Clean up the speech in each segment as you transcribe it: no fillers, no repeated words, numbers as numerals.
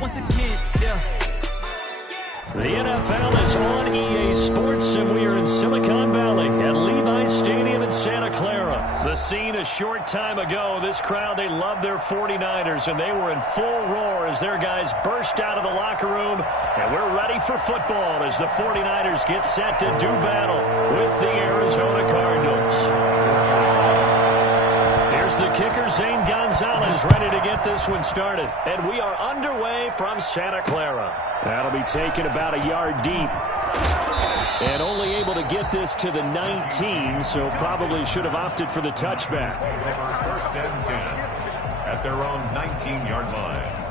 once again, yeah. The NFL is on EA Sports, and we are in Silicon Valley at Levi's Stadium in Santa Clara. The scene a short time ago. This crowd, they love their 49ers, and they were in full roar as their guys burst out of the locker room. And we're ready for football as the 49ers get set to do battle with the Arizona Cardinals. Here's the kicker, Zane Gonzalez, ready to get this one started. And we are underway from Santa Clara. That'll be taken about a yard deep. And only able to get this to the 19, so probably should have opted for the touchback. First and 10 at their own 19-yard line.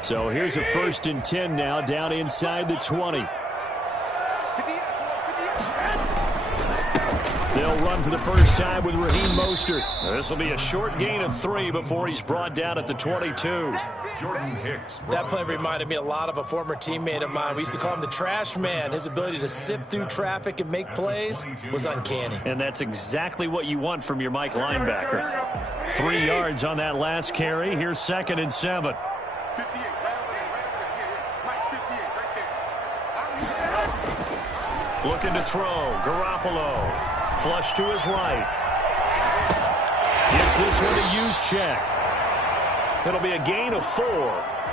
So here's a 1st and 10 now, down inside the 20. They'll run for the first time with Raheem Mostert. This will be a short gain of 3 before he's brought down at the 22. Jordan Hicks. That play reminded me a lot of a former teammate of mine. We used to call him the trash man. His ability to sift through traffic and make plays was uncanny. And that's exactly what you want from your Mike linebacker. 3 yards on that last carry. Here's 2nd and 7. Looking to throw. Garoppolo. Flush to his right. Gets this one to Juszczyk. It'll be a gain of 4.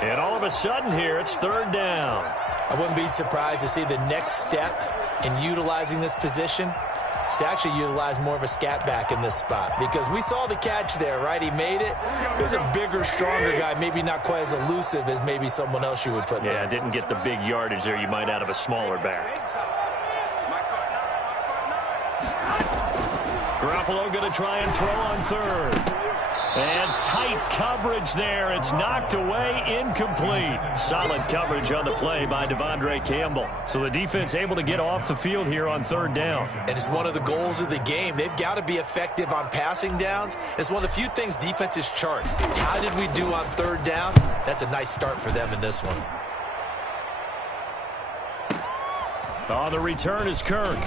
And all of a sudden here, it's 3rd down. I wouldn't be surprised to see the next step in utilizing this position is to actually utilize more of a scat back in this spot. Because we saw the catch there, right? He made it. He was a bigger, stronger guy, maybe not quite as elusive as maybe someone else you would put there. Yeah, didn't get the big yardage there you might out of a smaller back. Garoppolo going to try and throw on 3rd. And tight coverage there. It's knocked away, incomplete. Solid coverage on the play by Devondre Campbell. So the defense able to get off the field here on 3rd down. And it's one of the goals of the game. They've got to be effective on passing downs. It's one of the few things defenses chart. How did we do on 3rd down? That's a nice start for them in this one. On the return is Kirk.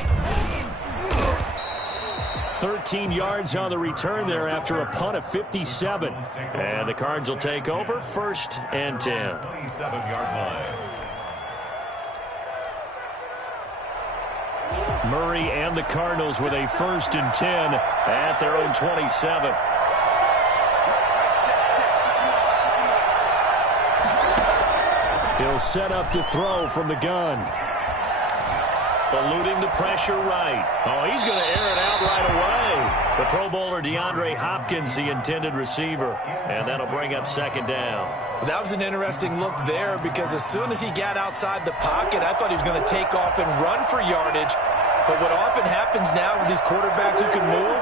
13 yards on the return there after a punt of 57. And the Cards will take over 1st and 10. 27-yard line. Murray and the Cardinals with a 1st and 10 at their own 27. He'll set up to throw from the gun. Eluding the pressure right. Oh, he's going to air it out right away. The Pro Bowler DeAndre Hopkins, the intended receiver. And that'll bring up 2nd down. That was an interesting look there because as soon as he got outside the pocket, I thought he was going to take off and run for yardage. But what often happens now with these quarterbacks who can move,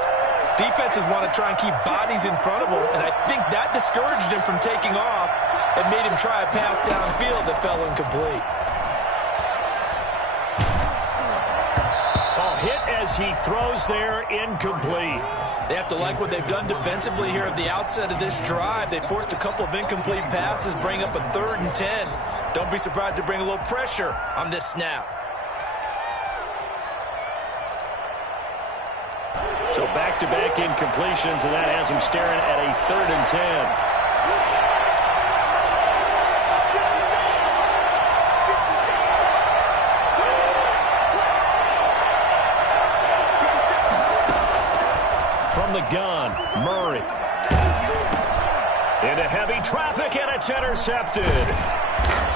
defenses want to try and keep bodies in front of them. And I think that discouraged him from taking off and made him try a pass downfield that fell incomplete. Hit as he throws there, incomplete. They have to like what they've done defensively here at the outset of this drive. They forced a couple of incomplete passes, bring up a 3rd and 10. Don't be surprised to bring a little pressure on this snap. So back-to-back incompletions, and that has him staring at a 3rd and 10. From the gun, Murray. Into heavy traffic, and it's intercepted.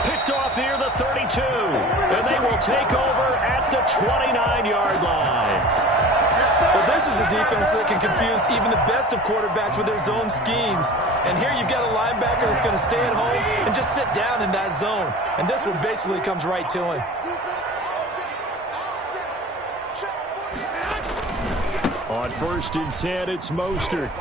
Picked off near the 32. And they will take over at the 29-yard line. Well, this is a defense that can confuse even the best of quarterbacks with their zone schemes. And here you've got a linebacker that's going to stay at home and just sit down in that zone. And this one basically comes right to him. On 1st and 10, it's Mostert.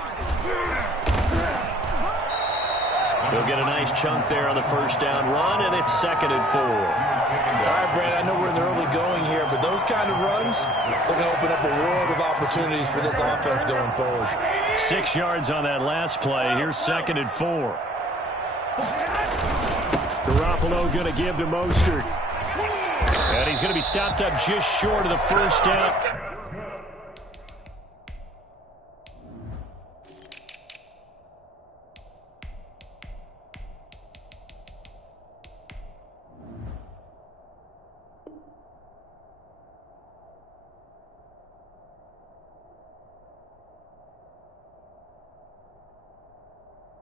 He'll get a nice chunk there on the 1st down run, and it's 2nd and 4. All right, Brad, I know we're in the early going here, but those kind of runs, they're going to open up a world of opportunities for this offense going forward. 6 yards on that last play. Here's 2nd and 4. Garoppolo going to give to Mostert. And he's going to be stopped up just short of the first down.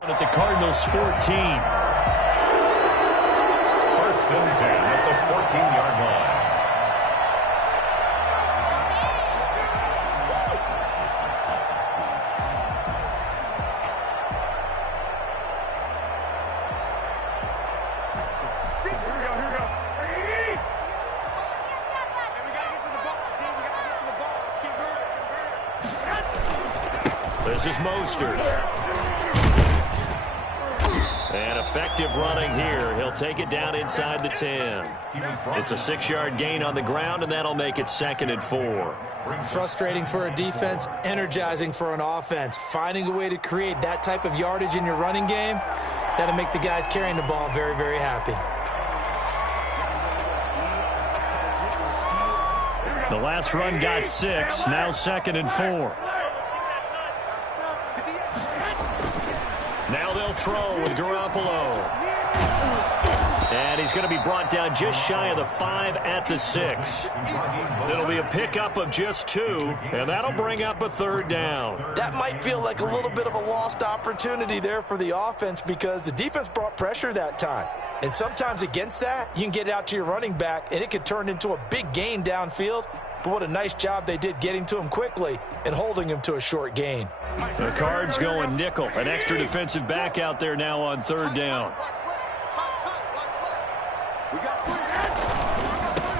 At the Cardinals' 14. First and 10 at the 14-yard line. This is Mostert. And effective running here. He'll take it down inside the 10. It's a 6-yard gain on the ground, and that'll make it 2nd and 4. Frustrating for a defense, energizing for an offense. Finding a way to create that type of yardage in your running game, that'll make the guys carrying the ball very, very happy. The last run got 6. Now 2nd and 4. Now they'll throw with Garoppolo. And he's going to be brought down just shy of the 5 at the 6. It'll be a pickup of just 2, and that'll bring up a 3rd down. That might feel like a little bit of a lost opportunity there for the offense because the defense brought pressure that time. And sometimes against that, you can get it out to your running back, and it could turn into a big gain downfield. But what a nice job they did getting to him quickly and holding him to a short gain. The Cards going nickel. An extra defensive back out there now on 3rd down.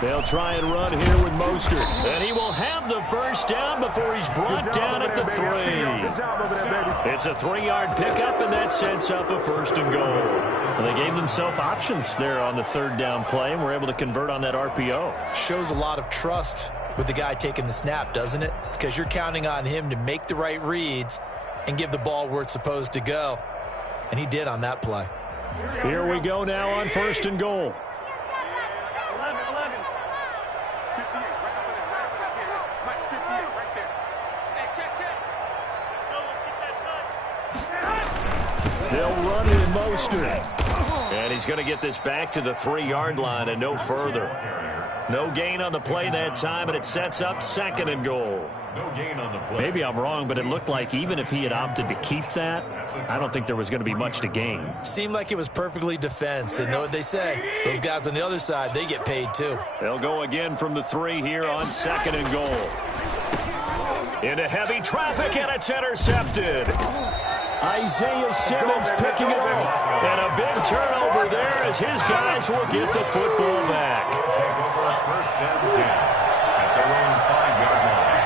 They'll try and run here with Mostert. And he will have the first down before he's brought down at the 3. It's a 3-yard pickup, and that sets up a 1st and goal. Well, they gave themselves options there on the 3rd down play, and were able to convert on that RPO. Shows a lot of trust with the guy taking the snap, doesn't it? Because you're counting on him to make the right reads and give the ball where it's supposed to go. And he did on that play. Here we go now on 1st and goal. They'll run it in Mostert. And he's going to get this back to the 3-yard line and no further. No gain on the play that time, and it sets up 2nd and goal. No gain on the play. Maybe I'm wrong, but it looked like even if he had opted to keep that, I don't think there was going to be much to gain. Seemed like it was perfectly defense. And know what they say? Those guys on the other side, they get paid too. They'll go again from the 3 here on 2nd and goal. Into heavy traffic, and it's intercepted. Isaiah Simmons picking it off. And a big turnover there as his guys will get the football back. First and 10 at their own 5-yard line.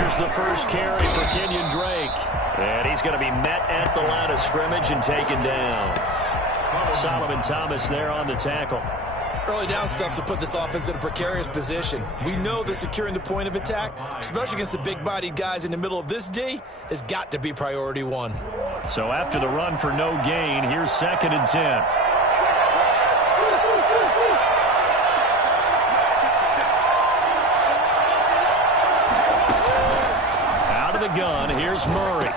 Here's the first carry for Kenyon Drake. And he's going to be met at the line of scrimmage and taken down. Solomon Thomas there on the tackle. Early down stuff to put this offense in a precarious position. We know that securing the point of attack, especially against the big-bodied guys in the middle of this D, has got to be priority 1. So after the run for no gain, here's 2nd and 10. Out of the gun, here's Murray.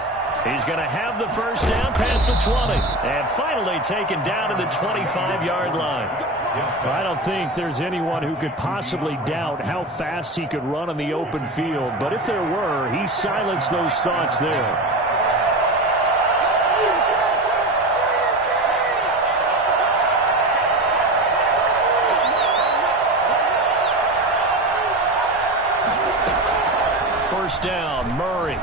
He's going to have the first down past the 20. And finally taken down to the 25-yard line. I don't think there's anyone who could possibly doubt how fast he could run on the open field. But if there were, he silenced those thoughts there. First down, Murray.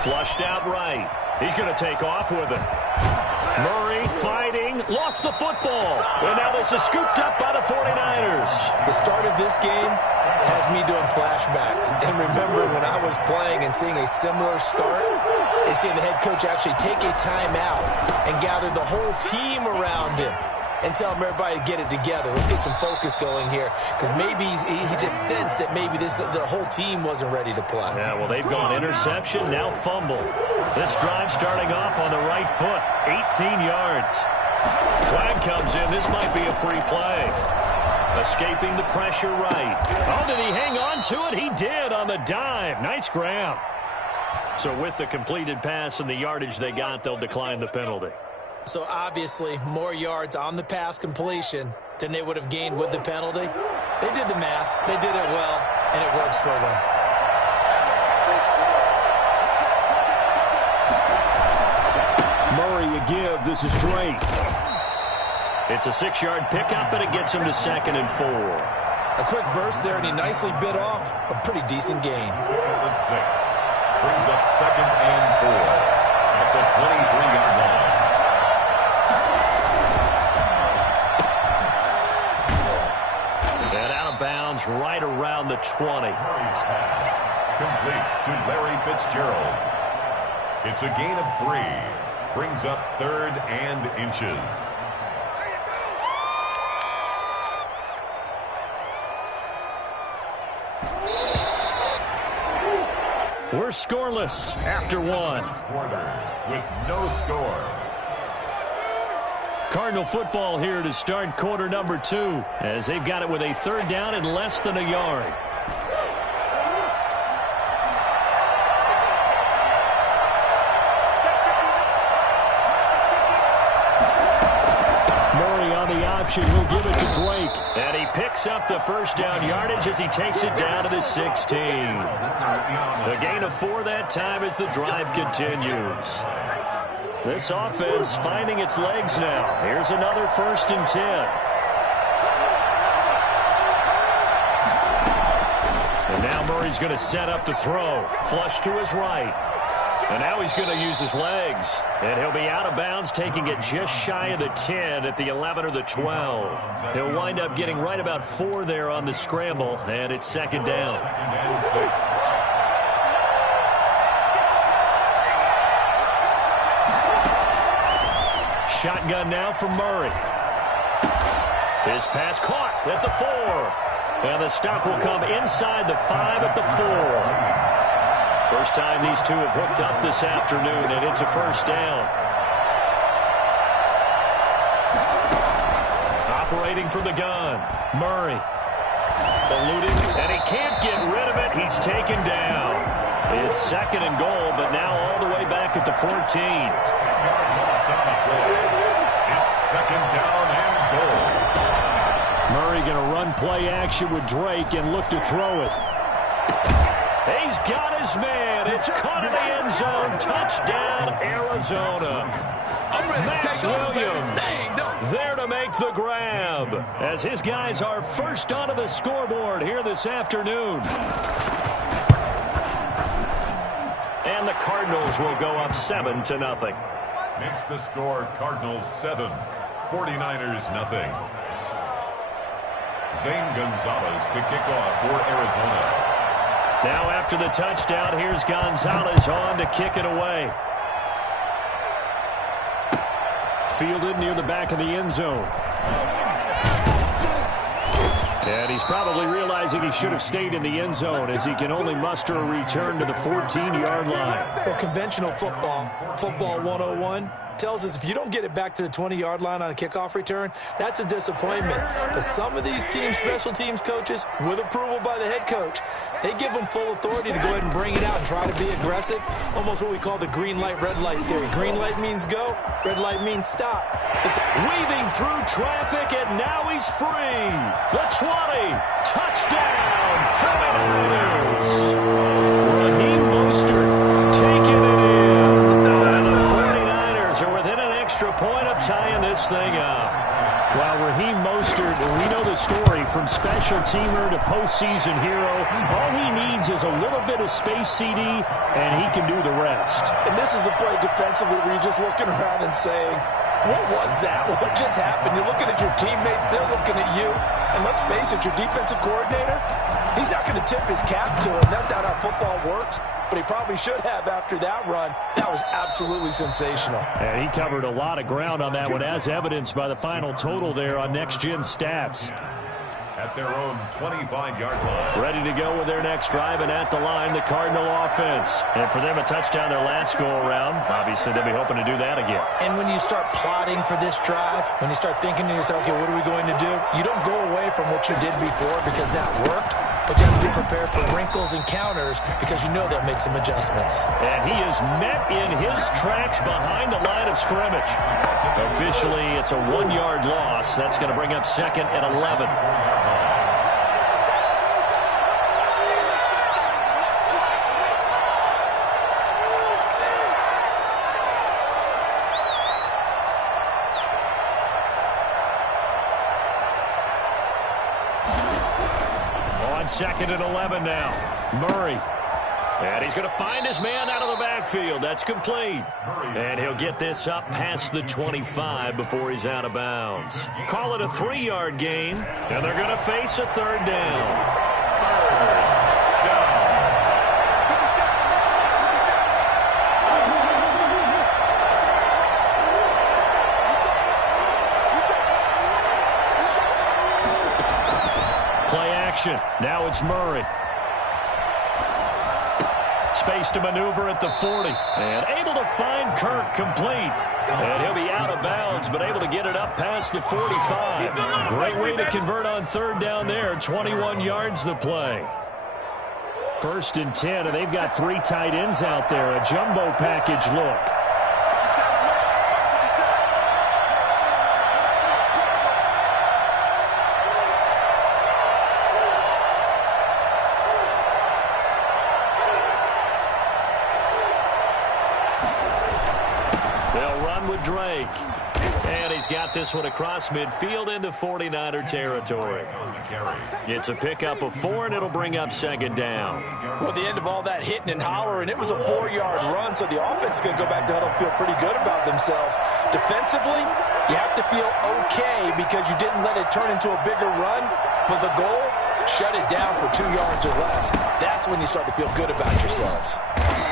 Flushed out right. He's going to take off with it. Murray fighting, lost the football. And now this is scooped up by the 49ers. The start of this game has me doing flashbacks. And remembering when I was playing and seeing a similar start and seeing the head coach actually take a timeout and gather the whole team around him and tell everybody to get it together. Let's get some focus going here, because maybe he just sensed that maybe the whole team wasn't ready to play. Yeah, well, they've gone interception, now fumble. This drive starting off on the right foot, 18 yards. Flag comes in. This might be a free play. Escaping the pressure right. Oh, did he hang on to it? He did on the dive. Nice grab. So with the completed pass and the yardage they got, they'll decline the penalty. So obviously more yards on the pass completion than they would have gained with the penalty. They did the math. They did it well, and it works for them. Murray a give. This is Drake. It's a 6-yard pickup, and it gets him to 2nd and 4. A quick burst there, and he nicely bit off a pretty decent gain. 6. Brings up 2nd and 4 at the 23-yard line. And out of bounds right around the 20. Murray's pass complete to Larry Fitzgerald. It's a gain of 3. Brings up 3rd and inches. We're scoreless after 1. Quarter with no score. Cardinal football here to start quarter number 2, as they've got it with a 3rd down and less than a yard. Murray on the option. He'll give it to Drake. And he picks up the 1st down yardage as he takes it down to the 16. The gain of 4 that time as the drive continues. This offense finding its legs now. Here's another 1st and 10. And now Murray's going to set up to throw. Flush to his right. And now he's going to use his legs. And he'll be out of bounds, taking it just shy of the 10 at the 11 or the 12. He'll wind up getting right about 4 there on the scramble, and it's 2nd down. And 6. Shotgun now for Murray. His pass caught at the 4. And the stop will come inside the 5 at the 4. First time these two have hooked up this afternoon, and it's a 1st down. Operating from the gun, Murray. Eluding, and he can't get rid of it. He's taken down. It's 2nd and goal, but now all the way back at the 14. It's 2nd down and goal. Murray going to run play action with Drake and look to throw it. He's got his man. It's caught in the end zone. Touchdown, Arizona. Max Williams there to make the grab as his guys are first onto the scoreboard here this afternoon. And the Cardinals will go up 7-0. Makes the score Cardinals 7, 49ers nothing. Zane Gonzalez to kick off for Arizona. Now after the touchdown, here's Gonzalez on to kick it away. Fielded near the back of the end zone. And he's probably realizing he should have stayed in the end zone as he can only muster a return to the 14-yard line. Well, conventional football 101, tells us if you don't get it back to the 20-yard line on a kickoff return, that's a disappointment. But some of these special teams coaches, with approval by the head coach, they give them full authority to go ahead and bring it out and try to be aggressive. Almost what we call the green light, red light theory. Green light means go, red light means stop. It's weaving through traffic, and now he's free. The 20, touchdown, 49ers. Raheem Mostert taking it in. And the 49ers are within an extra point of tying this thing up. Well, Raheem Mostert, we know the story, from special teamer to postseason hero. All he needs is a little bit of space, CD, and he can do the rest. And this is a play defensively where you're just looking around and saying, what was that? What just happened? You're looking at your teammates. They're looking at you. And let's face it, your defensive coordinator, he's not going to tip his cap to him. That's not how football works. But he probably should have after that run. That was absolutely sensational. And he covered a lot of ground on that one, as evidenced by the final total there on Next Gen Stats. At their own 25-yard line. Ready to go with their next drive, and at the line, the Cardinal offense. And for them, a touchdown their last go-around. Obviously, they'll be hoping to do that again. And when you start plotting for this drive, when you start thinking to yourself, okay, what are we going to do? You don't go away from what you did before because that worked, but you have to be prepared for wrinkles and counters because you know they'll make some adjustments. And he is met in his tracks behind the line of scrimmage. Officially, it's a 1-yard loss. That's going to bring up second and 11. Second and 11 now. Murray. And he's going to find his man out of the backfield. That's complete. And he'll get this up past the 25 before he's out of bounds. Call it a 3-yard gain, and they're going to face a third down. Now it's Murray. Space to maneuver at the 40. And able to find Kirk complete. And he'll be out of bounds, but able to get it up past the 45. Great way to convert on third down there. 21 yards the play. First and 10, and they've got 3 tight ends out there. A jumbo package look. Got this one across midfield into 49er territory. It's a pickup of 4, and it'll bring up second down. Well, at the end of all that hitting and hollering, it was a 4-yard run, so the offense is going to go back to huddle, feel pretty good about themselves. Defensively, you have to feel okay because you didn't let it turn into a bigger run, but the goal, shut it down for 2 yards or less. That's when you start to feel good about yourselves.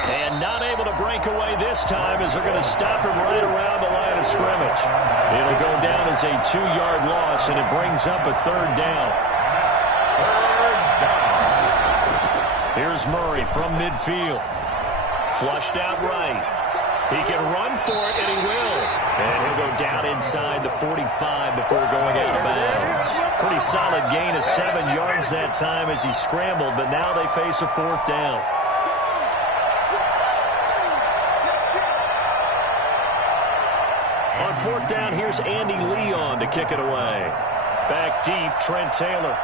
And not able to break away this time as they're going to stop him right around the line of scrimmage. It'll go down as a 2-yard loss, and it brings up a third down. Here's Murray from midfield. Flushed out right. He can run for it, and he will. And he'll go down inside the 45 before going out of bounds. Pretty solid gain of 7 yards that time as he scrambled, but now they face a fourth down. On fourth down, here's Andy Leon to kick it away. Back deep, Trent Taylor.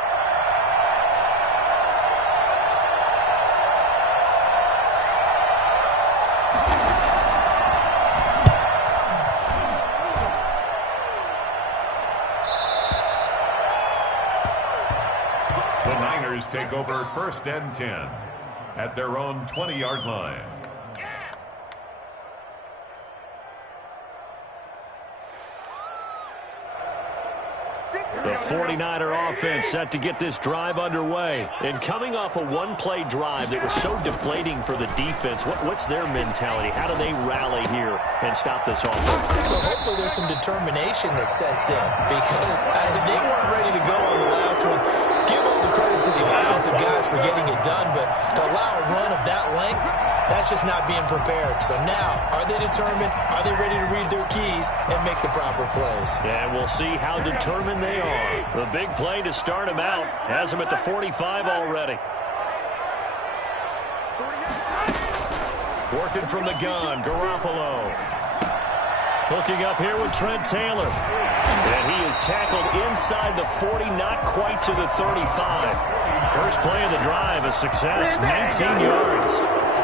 The Niners take over first and 10 at their own 20-yard line. The 49er offense set to get this drive underway. And coming off a one-play drive that was so deflating for the defense, what's their mentality? How do they rally here and stop this offense? Well, hopefully there's some determination that sets in because they weren't ready to go on the last one. Give all the credit to the offensive guys for getting it done, but to allow a run of that length, that's just not being prepared. So now, are they determined? Are they ready to read their keys and make the proper plays? And we'll see how determined they are. The big play to start him out has him at the 45 already. Working from the gun, Garoppolo. Hooking up here with Trent Taylor. And he is tackled inside the 40, not quite to the 35. First play of the drive, a success, 19 yards.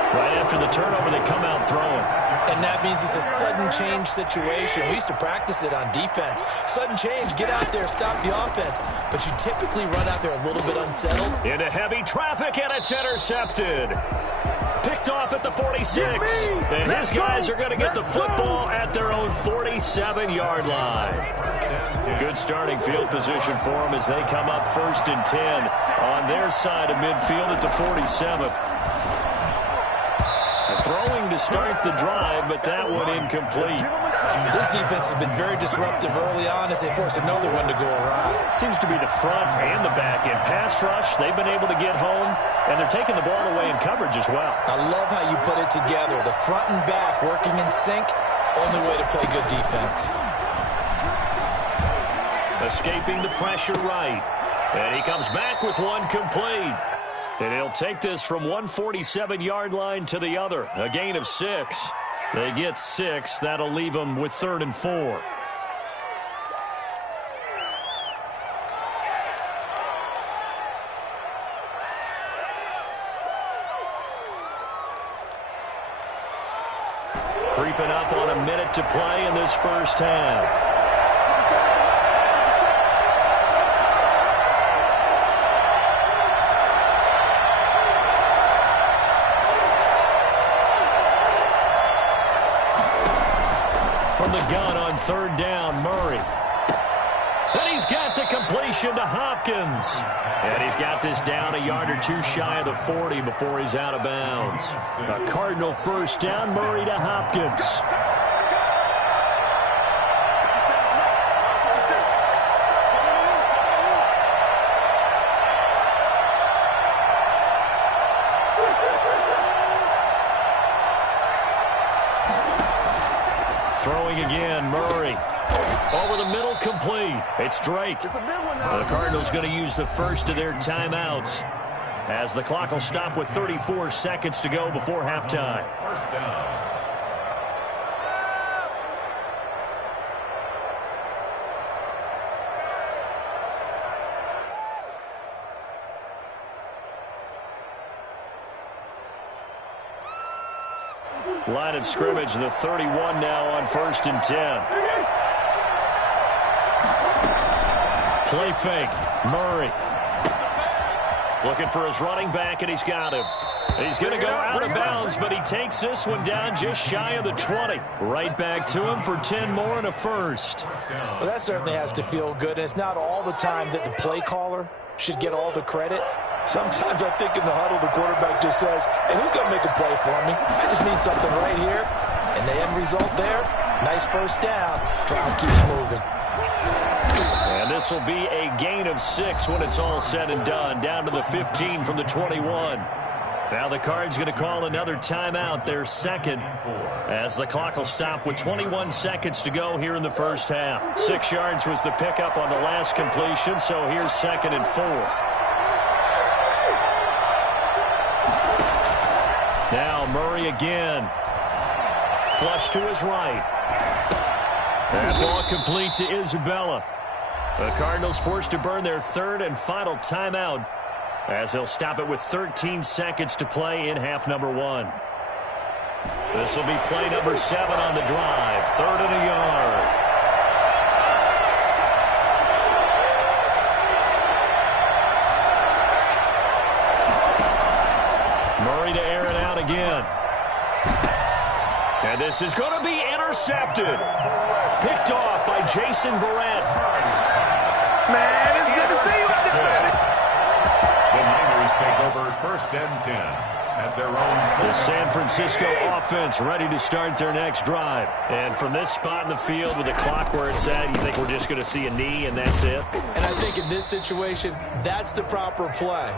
Right after the turnover, they come out throwing. And that means it's a sudden change situation. We used to practice it on defense. Sudden change, get out there, stop the offense. But you typically run out there a little bit unsettled. Into heavy traffic, and it's intercepted. Picked picked off at the 46. And his guys are going to get the football at their own 47-yard line. Good starting field position for them as they come up 1st and 10 on their side of midfield at the 47. Throwing to start the drive, but that one incomplete. This defense has been very disruptive early on as they force another one to go awry. It seems to be the front and the back end. Pass rush, they've been able to get home, and they're taking the ball away in coverage as well. I love how you put it together. The front and back working in sync, only way to play good defense. Escaping the pressure right. And he comes back with one complete. And he'll take this from 147-yard line to the other. A gain of 6. They get 6. That'll leave them with 3rd and 4. Creeping up on a minute to play in this first half. From the gun on 3rd down, Murray. And he's got the completion to Hopkins. And he's got this down a yard or two shy of the 40 before he's out of bounds. A Cardinal first down, Murray to Hopkins. Throwing again, Murray. Over the middle, complete. It's Drake. The Cardinals going to use the first of their timeouts as the clock will stop with 34 seconds to go before halftime. First down. Line of scrimmage, the 31 now on 1st and 10. Play fake. Murray. Looking for his running back, and he's got him. He's going to go out of bounds, but he takes this one down just shy of the 20. Right back to him for 10 more and a first. Well, that certainly has to feel good, and it's not all the time that the play caller should get all the credit. Sometimes I think in the huddle, the quarterback just says, hey, who's going to make a play for me? I just need something right here. And the end result there, nice first down. Drive keeps moving. And this will be a gain of 6 when it's all said and done. Down to the 15 from the 21. Now the Cards going to call another timeout, their second, as the clock will stop with 21 seconds to go here in the first half. 6 yards was the pickup on the last completion, so here's 2nd and 4. Now Murray again. Flush to his right. That ball complete to Isabella. The Cardinals forced to burn their 3rd and final timeout as they'll stop it with 13 seconds to play in half number 1. This will be play number 7 on the drive. 3rd and a yard. Murray to air it out again. And this is going to be intercepted. Picked off by Jason Verrett. Man, it's good to see you out there. The Niners take over 1st and 10 at their own. The San Francisco offense ready to start their next drive. And from this spot in the field with the clock where it's at, you think we're just going to see a knee and that's it? And I think in this situation, that's the proper play.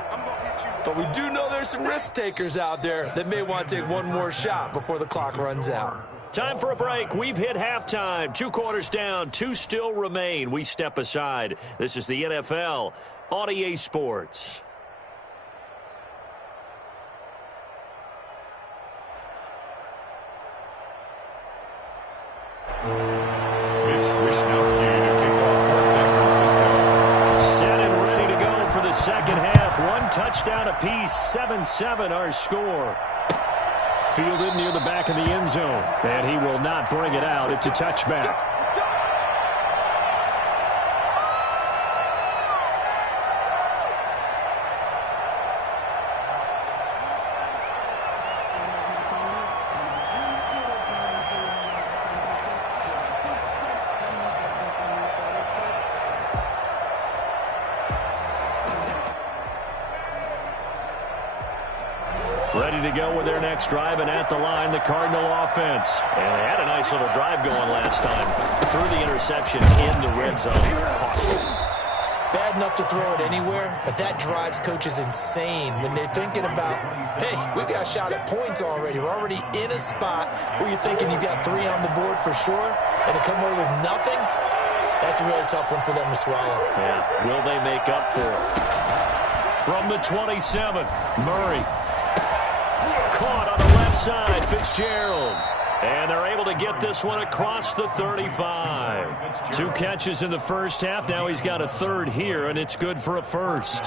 But we do know there's some risk takers out there that may want to take one more shot before the clock runs out. Time for a break. We've hit halftime. 2 quarters down. 2 still remain. We step aside. This is the NFL on EA Sports. Set and ready to go for the second half. 1 touchdown apiece. 7-7 our score. Fielded near the back of the end zone. And he will not bring it out. It's a touchback. to go with their next drive, and at the line, the Cardinal offense. And they had a nice little drive going last time. Threw the interception in the red zone. Costly. Bad enough to throw it anywhere, but that drives coaches insane when they're thinking about, hey, we got shot at points already. We're already in a spot where you're thinking you got 3 on the board for sure, and to come away with nothing, that's a really tough one for them to swallow. Yeah, will they make up for it? From the 27, Murray. Caught on the left side, Fitzgerald. And they're able to get this one across the 35. 2 catches in the first half. Now he's got a third here, and it's good for a first.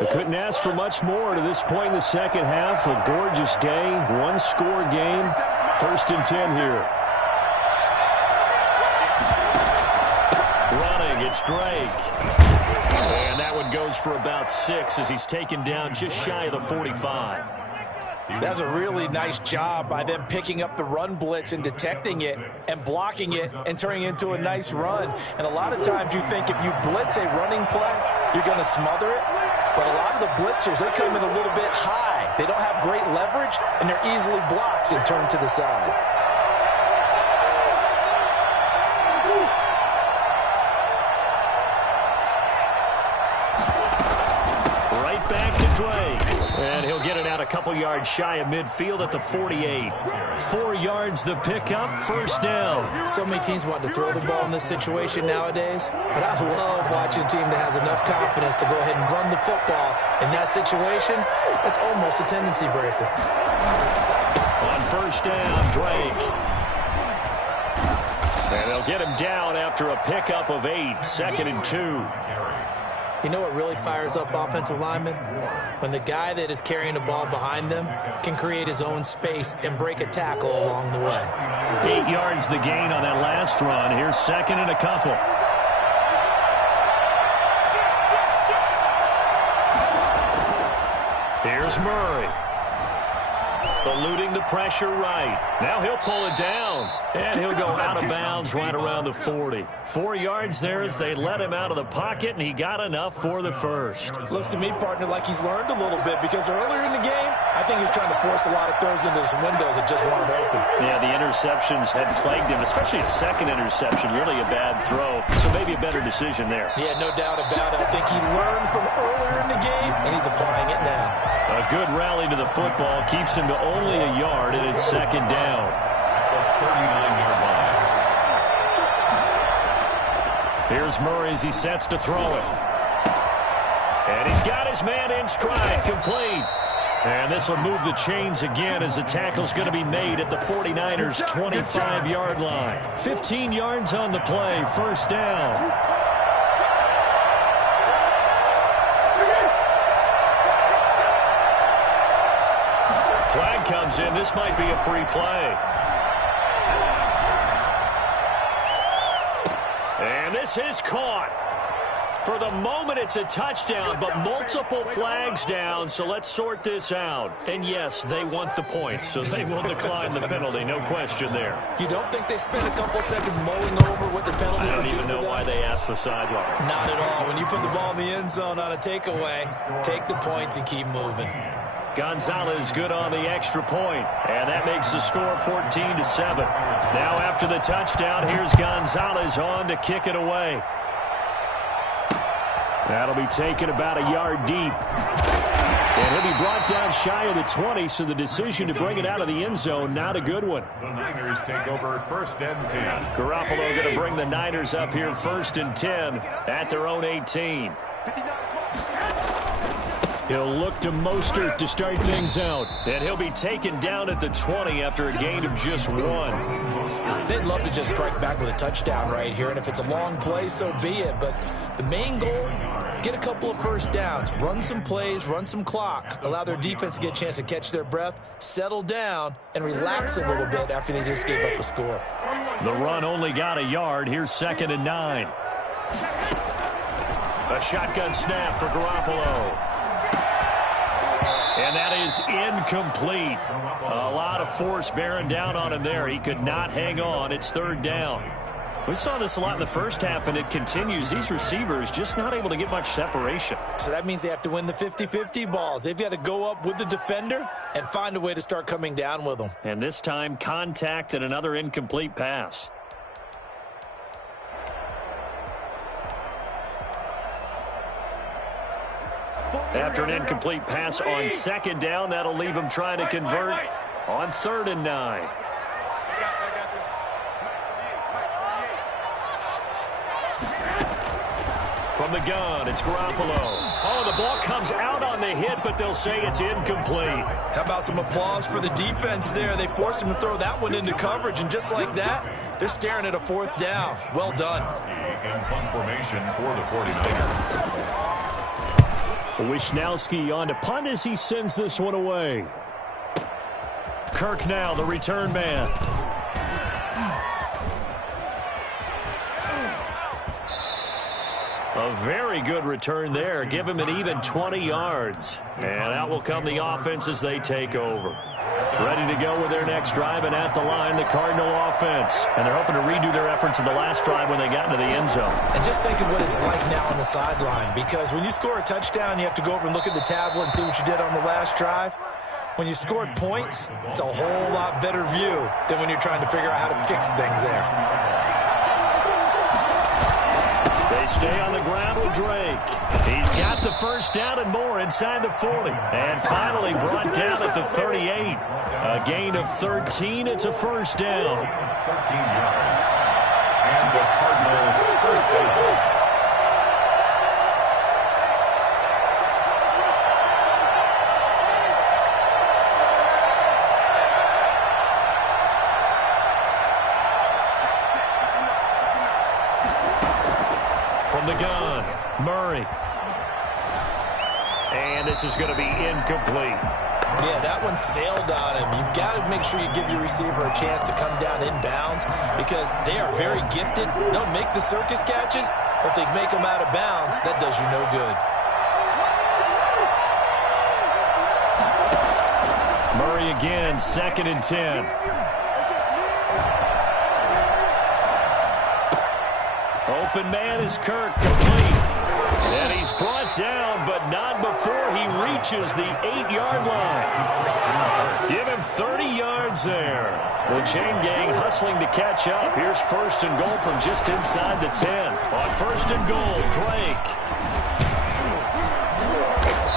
We couldn't ask for much more to this point in the second half. A gorgeous day, 1-score game. 1st and 10 here. Running, it's Drake. And that one goes for about 6 as he's taken down just shy of the 45. That's a really nice job by them picking up the run blitz and detecting it and blocking it and turning it into a nice run. And a lot of times you think if you blitz a running play, you're going to smother it. But a lot of the blitzers, they come in a little bit high. They don't have great leverage, and they're easily blocked and turned to the side. Right back to Drake. And he'll get it out a couple yards shy of midfield at the 48. 4 yards the pickup, 1st down. So many teams want to throw the ball in this situation nowadays, but I love watching a team that has enough confidence to go ahead and run the football. In that situation, that's almost a tendency breaker. On 1st down, Drake. And they'll get him down after a pickup of 8, 2nd and 2. You know what really fires up offensive linemen? When the guy that is carrying the ball behind them can create his own space and break a tackle along the way. 8 yards the gain on that last run. Here's 2nd and a couple. Here's Murray. Eluding the pressure right. Now he'll pull it down. And he'll go out of bounds right around the 40. 4 yards there as they let him out of the pocket, and he got enough for the first. Looks to me, partner, like he's learned a little bit, because earlier in the game, I think he was trying to force a lot of throws into some windows that just weren't open. Yeah, the interceptions had plagued him, especially a second interception, really a bad throw. So maybe a better decision there. Yeah, no doubt about it. I think he learned from earlier in the game, and he's applying it now. A good rally to the football keeps him to only a yard, and it's 2nd down. The 39-yard line. Here's Murray as he sets to throw it. And he's got his man in stride, complete. And this will move the chains again as the tackle's going to be made at the 49ers' 25-yard line. 15 yards on the play, 1st down. Flag comes in. This might be a free play. And this is caught. For the moment, it's a touchdown, but multiple flags down, so let's sort this out. And yes, they want the points, so they will decline the penalty, no question there. You don't think they spend a couple seconds mulling over what the penalty I would don't do even know for why them? they asked the sideline. Not at all. When you put the ball in the end zone on a takeaway, take the points and keep moving. Gonzalez good on the extra point, and that makes the score 14-7. Now after the touchdown, here's Gonzalez on to kick it away. That'll be taken about a yard deep. And he'll be brought down shy of the 20, so the decision to bring it out of the end zone, not a good one. The Niners take over 1st and 10. Garoppolo going to bring the Niners up here 1st and 10 at their own 18. He'll look to Mostert to start things out. And he'll be taken down at the 20 after a gain of just 1. They'd love to just strike back with a touchdown right here, and if it's a long play, so be it. But the main goal, get a couple of 1st downs, run some plays, run some clock, allow their defense to get a chance to catch their breath, settle down, and relax a little bit after they just gave up a score. The run only got a yard. Here's 2nd and 9. A shotgun snap for Garoppolo. And that is incomplete. A lot of force bearing down on him there. He could not hang on. It's 3rd down. We saw this a lot in the first half, and it continues. These receivers just not able to get much separation. So that means they have to win the 50-50 balls. They've got to go up with the defender and find a way to start coming down with them. And this time, contact and another incomplete pass. After an incomplete pass on second down, that'll leave him trying to convert on 3rd and 9. From the gun, it's Garoppolo. Oh, the ball comes out on the hit, but they'll say it's incomplete. How about some applause for the defense there? They forced him to throw that one into coverage, and just like that, they're staring at a 4th down. Well done. In punt formation for the 49ers. Wishnowski on to punt as he sends this one away. Kirk now, the return man. A very good return there. Give him an even 20 yards. And out will come the offense as they take over. Ready to go with their next drive, and at the line, the Cardinal offense. And they're hoping to redo their efforts in the last drive when they got into the end zone. And just think of what it's like now on the sideline, because when you score a touchdown, you have to go over and look at the tablet and see what you did on the last drive. When you scored points, it's a whole lot better view than when you're trying to figure out how to fix things there. They stay on the ground with Drake. He's got the first down and more inside the 40. And finally brought down at the 38. A gain of 13. It's a first down. 13 yards. And the Cardinal first down. The gun, Murray. And this is going to be incomplete. Yeah, that one sailed on him. You've got to make sure you give your receiver a chance to come down inbounds because they are very gifted. They'll make the circus catches, but if they make them out of bounds, that does you no good. Murray again, 2nd and 10. Open man is Kirk, complete. And he's brought down, but not before he reaches the 8-yard line. Give him 30 yards there. The chain gang hustling to catch up. Here's 1st and goal from just inside the 10. On 1st and goal, Drake.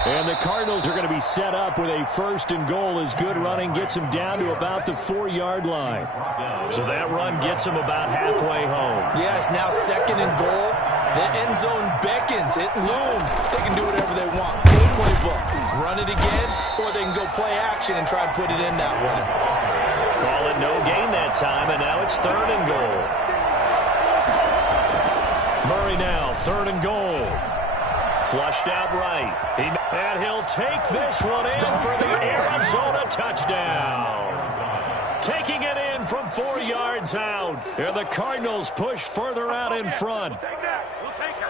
And the Cardinals are going to be set up with a 1st and goal as good running gets them down to about the 4-yard line. So that run gets them about halfway home. Yeah, it's now 2nd and goal. The end zone beckons. It looms. They can do whatever they want. Full playbook. Run it again, or they can go play action and try and put it in that way. Call it no gain that time, and now it's 3rd and goal. Murray now, 3rd and goal. Flushed out right. And he'll take this one in for the Arizona touchdown. Taking it in from 4 yards out. And the Cardinals push further out in front.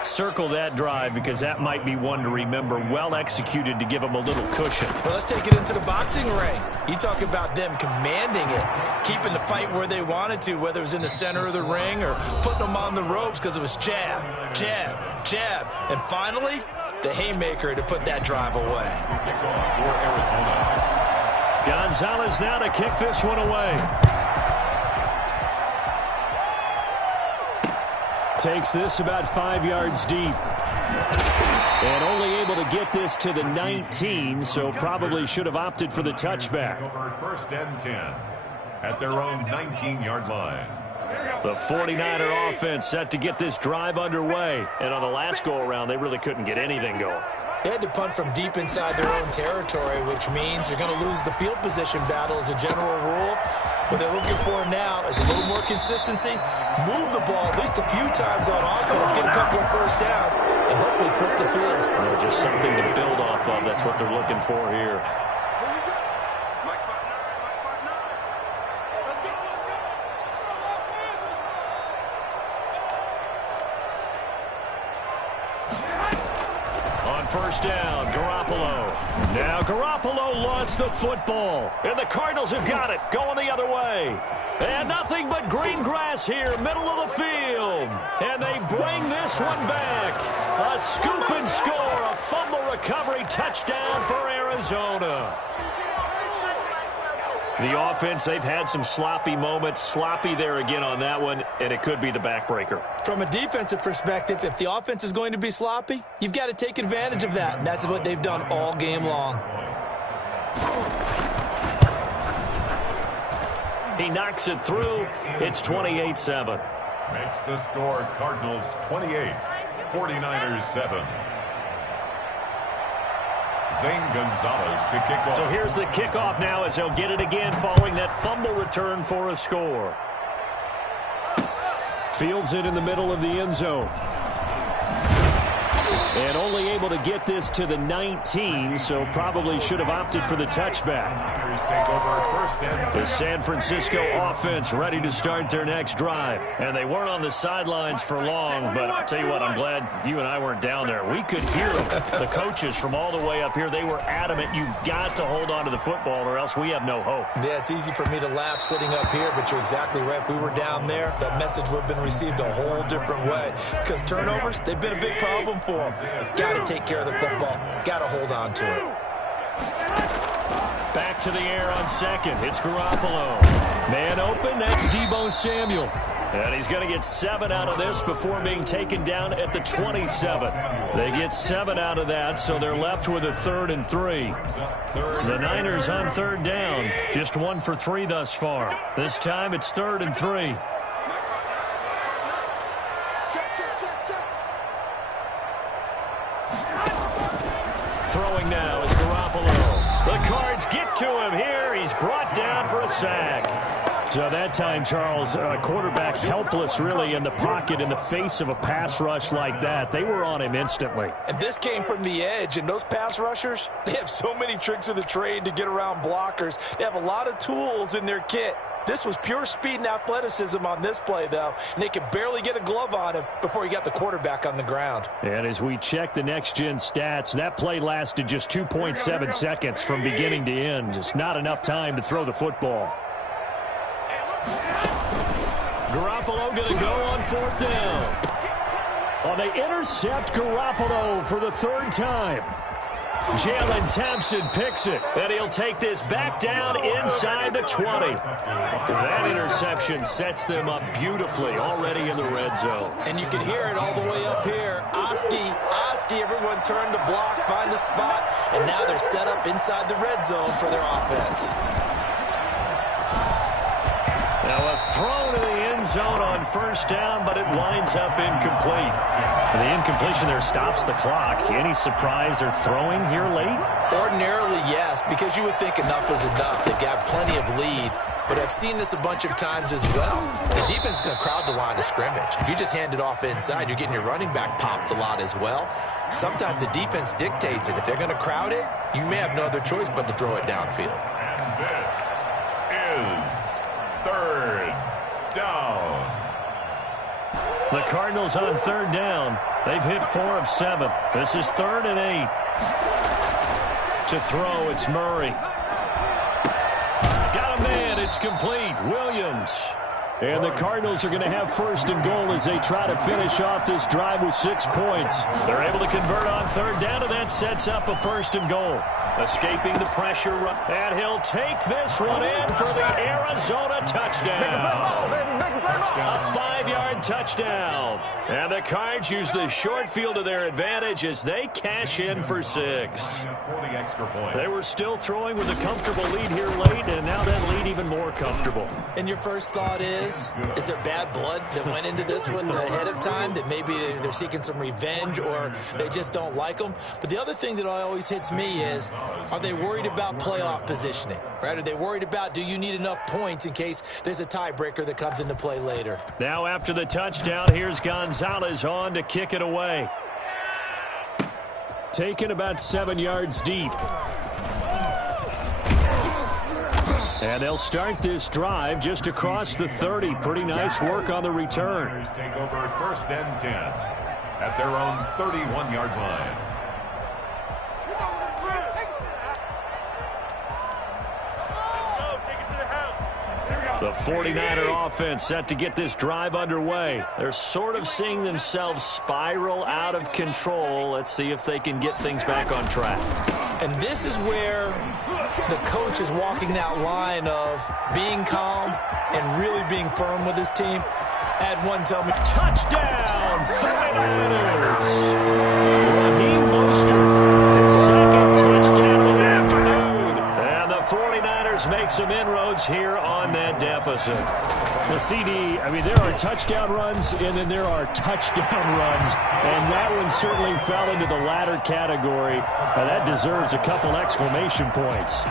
Circle that drive because that might be one to remember. Well executed to give them a little cushion. Well, let's take it into the boxing ring. You talk about them commanding it, keeping the fight where they wanted to, whether it was in the center of the ring or putting them on the ropes because it was jab, jab, jab. And finally, the haymaker to put that drive away. Gonzalez now to kick this one away. Takes this about 5 yards deep. And only able to get this to the 19, so probably should have opted for the touchback. Over 1st and 10 at their own 19-yard line. The 49er offense set to get this drive underway. And on the last go-around, they really couldn't get anything going. They had to punt from deep inside their own territory, which means they're going to lose the field position battle as a general rule. What they're looking for now is a little more consistency, move the ball at least a few times on offense, get a couple of 1st downs, and hopefully flip the field. Well, just something to build off of. That's what they're looking for here. On 1st down, Garoppolo. Now Garoppolo lost the football. And the Cardinals have got it, going the other way. And nothing but green grass pass here, middle of the field. And they bring this one back. A scoop and score, a fumble recovery touchdown for Arizona. The offense, they've had some sloppy moments. Sloppy there again on that one, and it could be the backbreaker. From a defensive perspective, if the offense is going to be sloppy, you've got to take advantage of that, and that's what they've done all game long. He knocks it through. It's 28-7. Makes the score Cardinals 28, 49ers 7. Zane Gonzalez to kick off. So here's the kickoff now as they'll get it again following that fumble return for a score. Fields it in the middle of the end zone. And only able to get this to the 19, so probably should have opted for the touchback. Take over first and 10. The San Francisco offense ready to start their next drive. And they weren't on the sidelines for long, but I'll tell you what, I'm glad you and I weren't down there. We could hear the coaches from all the way up here. They were adamant, you've got to hold on to the football or else we have no hope. Yeah, it's easy for me to laugh sitting up here, but you're exactly right. If we were down there, that message would have been received a whole different way. Because turnovers, they've been a big problem for them. Got to take care of the football. Got to hold on to it. Back to the air on second. It's Garoppolo. Man open, that's Deebo Samuel. And he's going to get 7 out of this before being taken down at the 27. They get 7 out of that, so they're left with a 3rd and 3. The Niners on 3rd down. Just 1 for 3 thus far. This time it's 3rd and 3. Throwing now is Garoppolo. The Cards get to him here. He's brought down for a sack. So that time, Charles, quarterback helpless really in the pocket in the face of a pass rush like that. They were on him instantly. And this came from the edge, and those pass rushers, they have so many tricks of the trade to get around blockers. They have a lot of tools in their kit. This was pure speed and athleticism on this play, though, and they could barely get a glove on him before he got the quarterback on the ground. And as we check the next-gen stats, that play lasted just 2.7 seconds from beginning to end. Just not enough time to throw the football. Garoppolo going to go on 4th down. Oh, they intercept Garoppolo for the 3rd time. Jalen Thompson picks it, and he'll take this back down inside the 20. That interception sets them up beautifully already in the red zone. And you can hear it all the way up here. Oski, everyone turned to block, find a spot, and now they're set up inside the red zone for their offense. Now a throw to the end zone on 1st down, but it winds up incomplete. And the incompletion there stops the clock. Any surprise they're throwing here late? Ordinarily, yes, because you would think enough is enough. They've got plenty of lead, but I've seen this a bunch of times as well. The defense is going to crowd the line of scrimmage. If you just hand it off inside, you're getting your running back popped a lot as well. Sometimes the defense dictates it. If they're going to crowd it, you may have no other choice but to throw it downfield. And this is 3rd down. The Cardinals on 3rd down. They've hit 4 of 7. This is 3rd and 8. To throw, it's Murray. Got a man, it's complete. Williams. And the Cardinals are going to have 1st and goal as they try to finish off this drive with 6 points. They're able to convert on 3rd down, and that sets up a 1st and goal. Escaping the pressure, and he'll take this one in for the Arizona touchdown. A 5-yard touchdown. And the Cards use the short field to their advantage as they cash in for 6. They were still throwing with a comfortable lead here late, and now that lead even more comfortable. And your first thought is there bad blood that went into this one ahead of time, that maybe they're seeking some revenge or they just don't like them? But the other thing that always hits me is, are they worried about playoff positioning? Right? Are they worried about, do you need enough points in case there's a tiebreaker that comes into play later? Now after the touchdown, here's Gonzalez on to kick it away. Taken about 7 yards deep. And they'll start this drive just across the 30. Pretty nice work on the return. Take over 1st and 10 at their own 31-yard line. The 49er offense set to get this drive underway. They're sort of seeing themselves spiral out of control. Let's see if they can get things back on track. And this is where the coach is walking that line of being calm and really being firm with his team. Add one, tell me. Touchdown, 49ers. Raheem Mostert, his second touchdown of the afternoon. And the 49ers make some inroads here on that deficit. The CD, I mean, there are touchdown runs, and then there are touchdown runs. And that one certainly fell into the latter category. That deserves a couple exclamation points.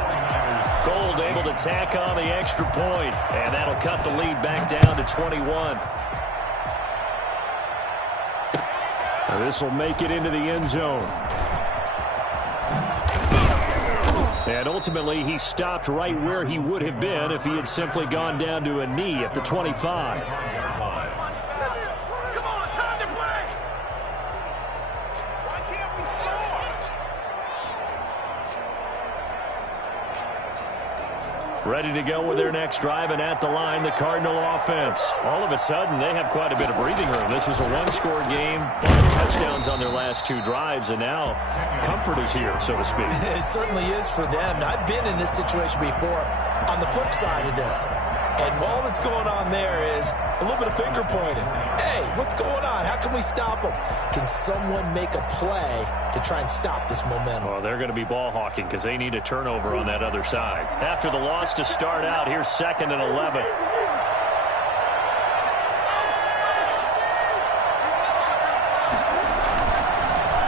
Gold able to tack on the extra point, and that'll cut the lead back down to 21. This will make it into the end zone. And ultimately, he stopped right where he would have been if he had simply gone down to a knee at the 25. Ready to go with their next drive, and at the line, the Cardinal offense. All of a sudden, they have quite a bit of breathing room. This was a one-score game, 5 touchdowns on their last 2 drives, and now comfort is here, so to speak. It certainly is for them. I've been in this situation before on the flip side of this. And all that's going on there is a little bit of finger pointing. Hey, what's going on? How can we stop them? Can someone make a play to try and stop this momentum? Well, they're going to be ball hawking because they need a turnover on that other side. After the loss to start out, here's 2nd and 11.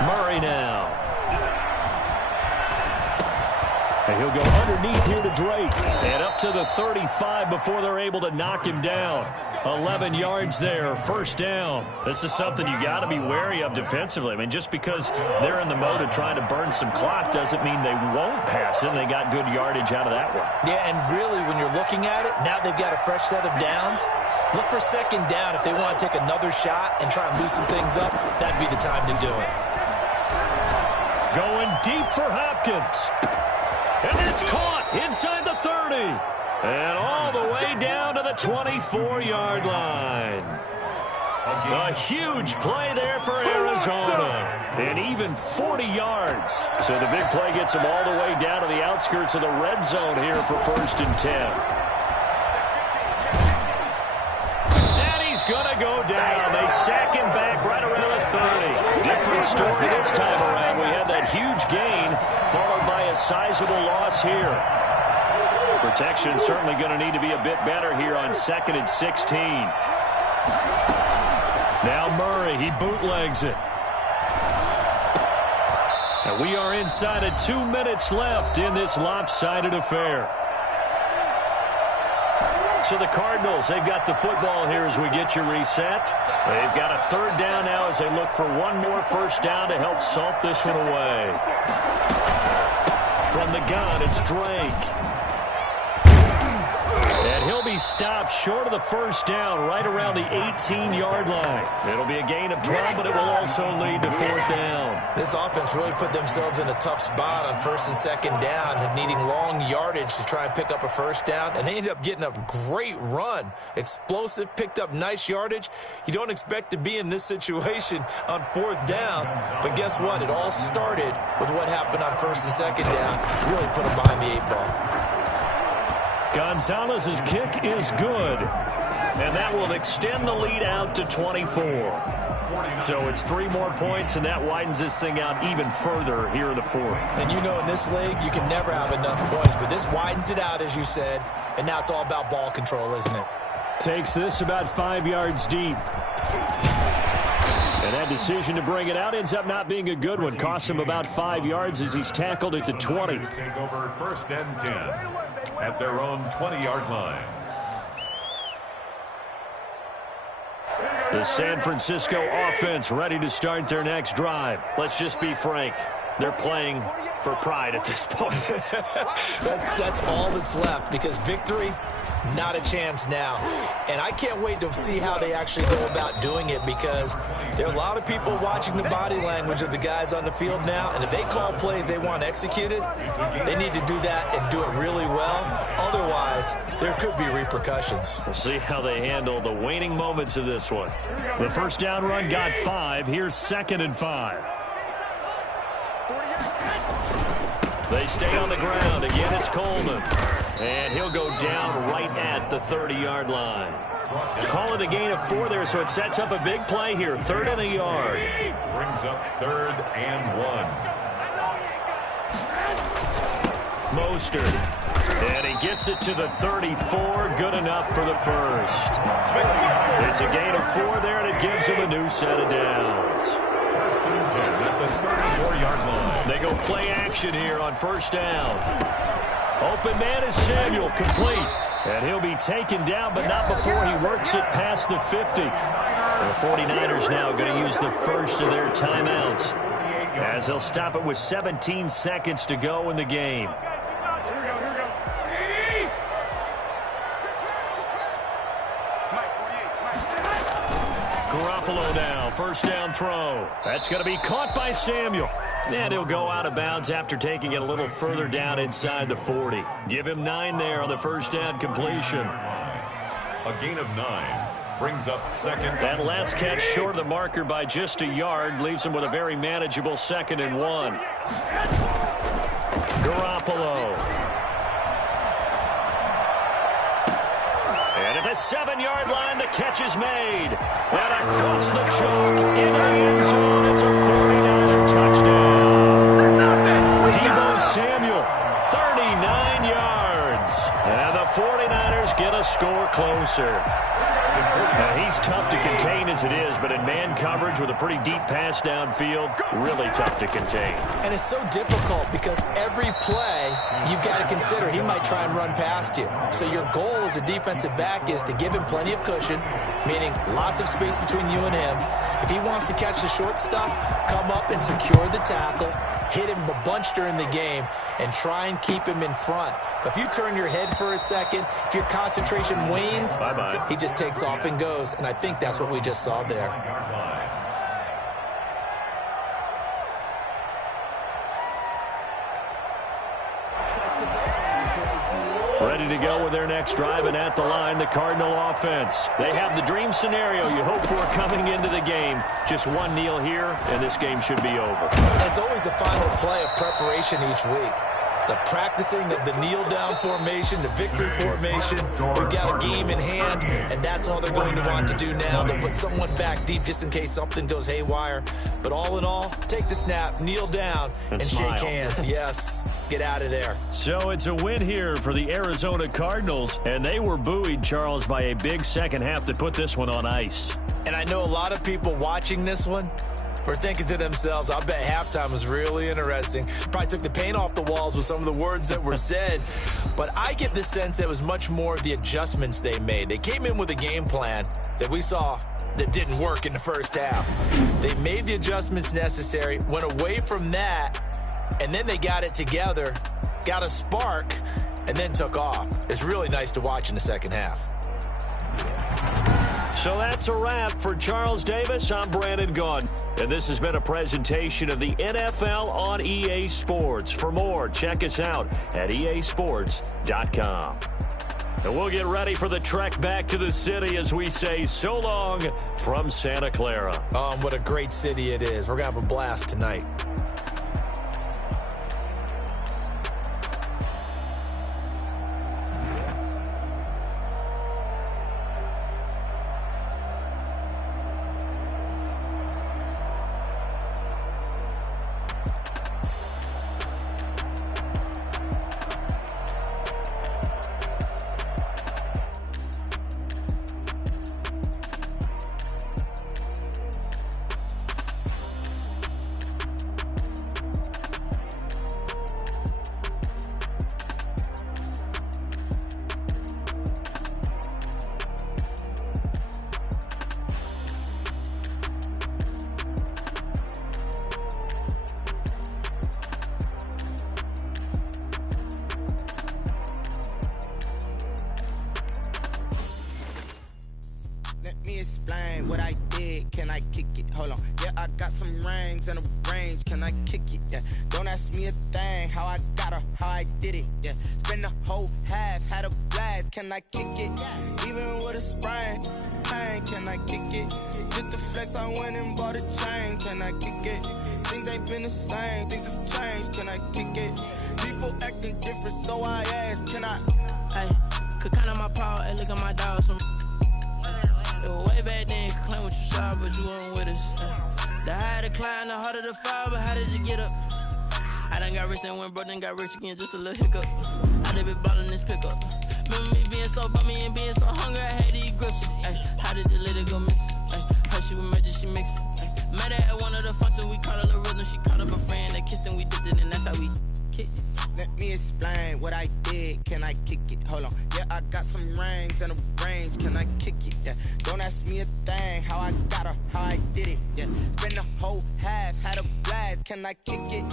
Murray now. And he'll go underneath here to Drake. And up to the 35 before they're able to knock him down. 11 yards there, first down. This is something you got to be wary of defensively. I mean, just because they're in the mode of trying to burn some clock doesn't mean they won't pass it. And they got good yardage out of that one. Yeah, and really, when you're looking at it, now they've got a fresh set of downs. Look for 2nd down. If they want to take another shot and try and loosen things up, that'd be the time to do it. Going deep for Hopkins. And it's caught inside the 30. And all the way down to the 24-yard line. A huge play there for Arizona. And even 40 yards. So the big play gets them all the way down to the outskirts of the red zone here for 1st and 10. And he's going to go down. They sack him back right around the 30. Different story this time around. We had that huge gain followed by a sizable loss here. Protection certainly going to need to be a bit better here on 2nd and 16. Now Murray, he bootlegs it. And we are inside of 2 minutes left in this lopsided affair. So the Cardinals, they've got the football here as we get you reset. They've got a 3rd down now as they look for one more first down to help salt this one away. From the gun, it's Drake. And he'll be stopped short of the first down right around the 18-yard line. It'll be a gain of 12, but it will also lead to 4th down. This offense really put themselves in a tough spot on 1st and 2nd down, and needing long yardage to try and pick up a first down, and they ended up getting a great run. Explosive, picked up nice yardage. You don't expect to be in this situation on 4th down, but guess what? It all started with what happened on 1st and 2nd down. Really put them behind the 8 ball. Gonzalez's kick is good, and that will extend the lead out to 24. So it's 3 more points, and that widens this thing out even further here in the 4th. And you know in this league, you can never have enough points, but this widens it out, as you said, and now it's all about ball control, isn't it? Takes this about 5 yards deep. And that decision to bring it out ends up not being a good one. Costs him about 5 yards as he's tackled at the 20. Take over 1st and 10 at their own 20-yard line. The San Francisco offense ready to start their next drive. Let's just be frank. They're playing for pride at this point. That's all that's left, because victory, not a chance now. And I can't wait to see how they actually go about doing it, because There are a lot of people watching the body language of the guys on the field now, and if they call plays they want executed, they need to do that and do it really well. Otherwise, there could be repercussions. We'll see how they handle the waning moments of this one. The first down run got 5. Here's 2nd and 5. They stay on the ground. Again, it's Coleman. And he'll go down right at the 30-yard line. Call it a gain of 4 there, so it sets up a big play here. 3rd and a yard. Brings up 3rd and 1. Mostert. And he gets it to the 34. Good enough for the first. It's a gain of 4 there, and it gives him a new set of downs. 1st and 10 at the 34-yard line. They go play action here on 1st down. Open man is Samuel, complete. And he'll be taken down, but not before he works it past the 50. The 49ers now going to use the first of their timeouts, as they'll stop it with 17 seconds to go in the game. Garoppolo now, 1st down throw. That's going to be caught by Samuel. And he'll go out of bounds after taking it a little further down inside the 40. Give him 9 there on the 1st down completion. A gain of 9 brings up 2nd. That last catch short of the marker by just a yard leaves him with a very manageable 2nd and 1. Garoppolo. And at the 7-yard line, the catch is made. And across the chalk in the end zone, it's a 49er touchdown. Deebo Samuel, 39 yards. And the 49ers get a score closer. Now, he's tough to contain as it is, but in man coverage with a pretty deep pass downfield, really tough to contain. And it's so difficult because every play you've got to consider he might try and run past you. So your goal as a defensive back is to give him plenty of cushion, meaning lots of space between you and him. If he wants to catch the short stuff, come up and secure the tackle, hit him a bunch during the game, and try and keep him in front. But if you turn your head for a second, if your concentration wanes, bye-bye. He just takes off and goes, and I think that's what we just saw there. Ready to go with their next drive, and at the line, the Cardinal offense. They have the dream scenario you hope for coming into the game. Just one kneel here, and this game should be over. And it's always the final play of preparation each week. The practicing of the kneel-down formation, the victory formation. We've got a game in hand, and that's all they're going to want to do now. They'll put someone back deep just in case something goes haywire. But all in all, take the snap, kneel down, and shake hands. Yes, get out of there. So it's a win here for the Arizona Cardinals, and they were buoyed, Charles, by a big second half to put this one on ice. And I know a lot of people watching this one were thinking to themselves, I bet halftime was really interesting. Probably took the paint off the walls with some of the words that were said. But I get the sense that it was much more of the adjustments they made. They came in with a game plan that we saw that didn't work in the first half. They made the adjustments necessary, went away from that, and then they got it together, got a spark, and then took off. It's really nice to watch in the second half. So that's a wrap for Charles Davis. I'm Brandon Gaudin, and this has been a presentation of the NFL on EA Sports. For more, check us out at easports.com. And we'll get ready for the trek back to the city as we say so long from Santa Clara. What a great city it is. We're going to have a blast tonight. me explain what I did. Can I kick it? Hold on. Yeah, I got some rings and a range. Can I kick it? Yeah. Don't ask me a thing. How I got her, how I did it. Yeah. Spend the whole half, had a blast. Can I kick it? Even with a sprain. Pain, can I kick it? Just the flex, I went and bought a chain. Can I kick it? Things ain't been the same. Things have changed. Can I kick it? People acting different, so I ask. Can I? Hey, could count on my power and look at my dogs from. It was way back then, you could claim what you saw, but you weren't with us. The higher the climb, the harder the fall, but how did you get up? I done got rich and went broke, then got rich again, just a little hiccup. I done been ballin' this pickup. Remember me being so bummy and being so hungry, I had to eat gristle. Ay, how did the lady go miss? Her she was magic, she mixed. Met her at one of the functions, we caught a little rhythm. She caught up a friend, they kissed and we dipped it, and that's how we kicked it. Let me explain what I did. Can I kick it? Hold on. Yeah, I got some rings and a range. Can I kick it? Yeah. Don't ask me a thing. How I got her, how I did it. Yeah. Spend the whole half, had a blast. Can I kick it?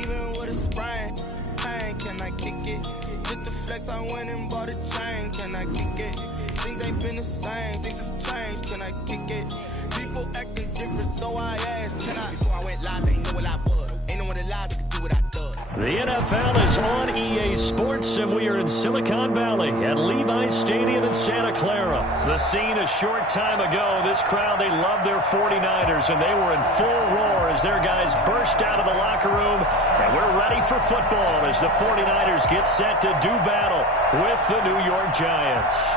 Even with a sprain. Pain, can I kick it? Just the flex, I went and bought a chain. Can I kick it? Things ain't been the same. Things have changed. Can I kick it? People acting different, so I asked. Can I? Before I went live, they ain't know what I was. Ain't no one alive that could do what I done. The NFL is on EA Sports, and we are in Silicon Valley at Levi's Stadium in Santa Clara. The scene a short time ago, this crowd, they love their 49ers, and they were in full roar as their guys burst out of the locker room. And we're ready for football as the 49ers get set to do battle with the New York Giants.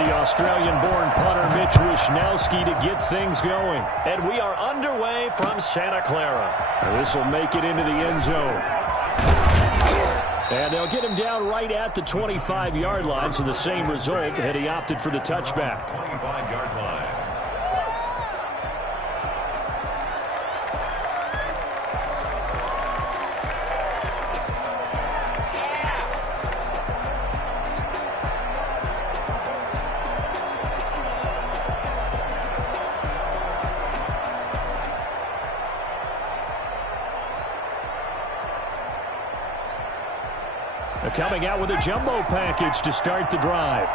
Australian-born punter Mitch Wishnowsky to get things going. And we are underway from Santa Clara. This will make it into the end zone. And they'll get him down right at the 25-yard line, so the same result had he opted for the touchback. 25-yard line. Coming out with a jumbo package to start the drive.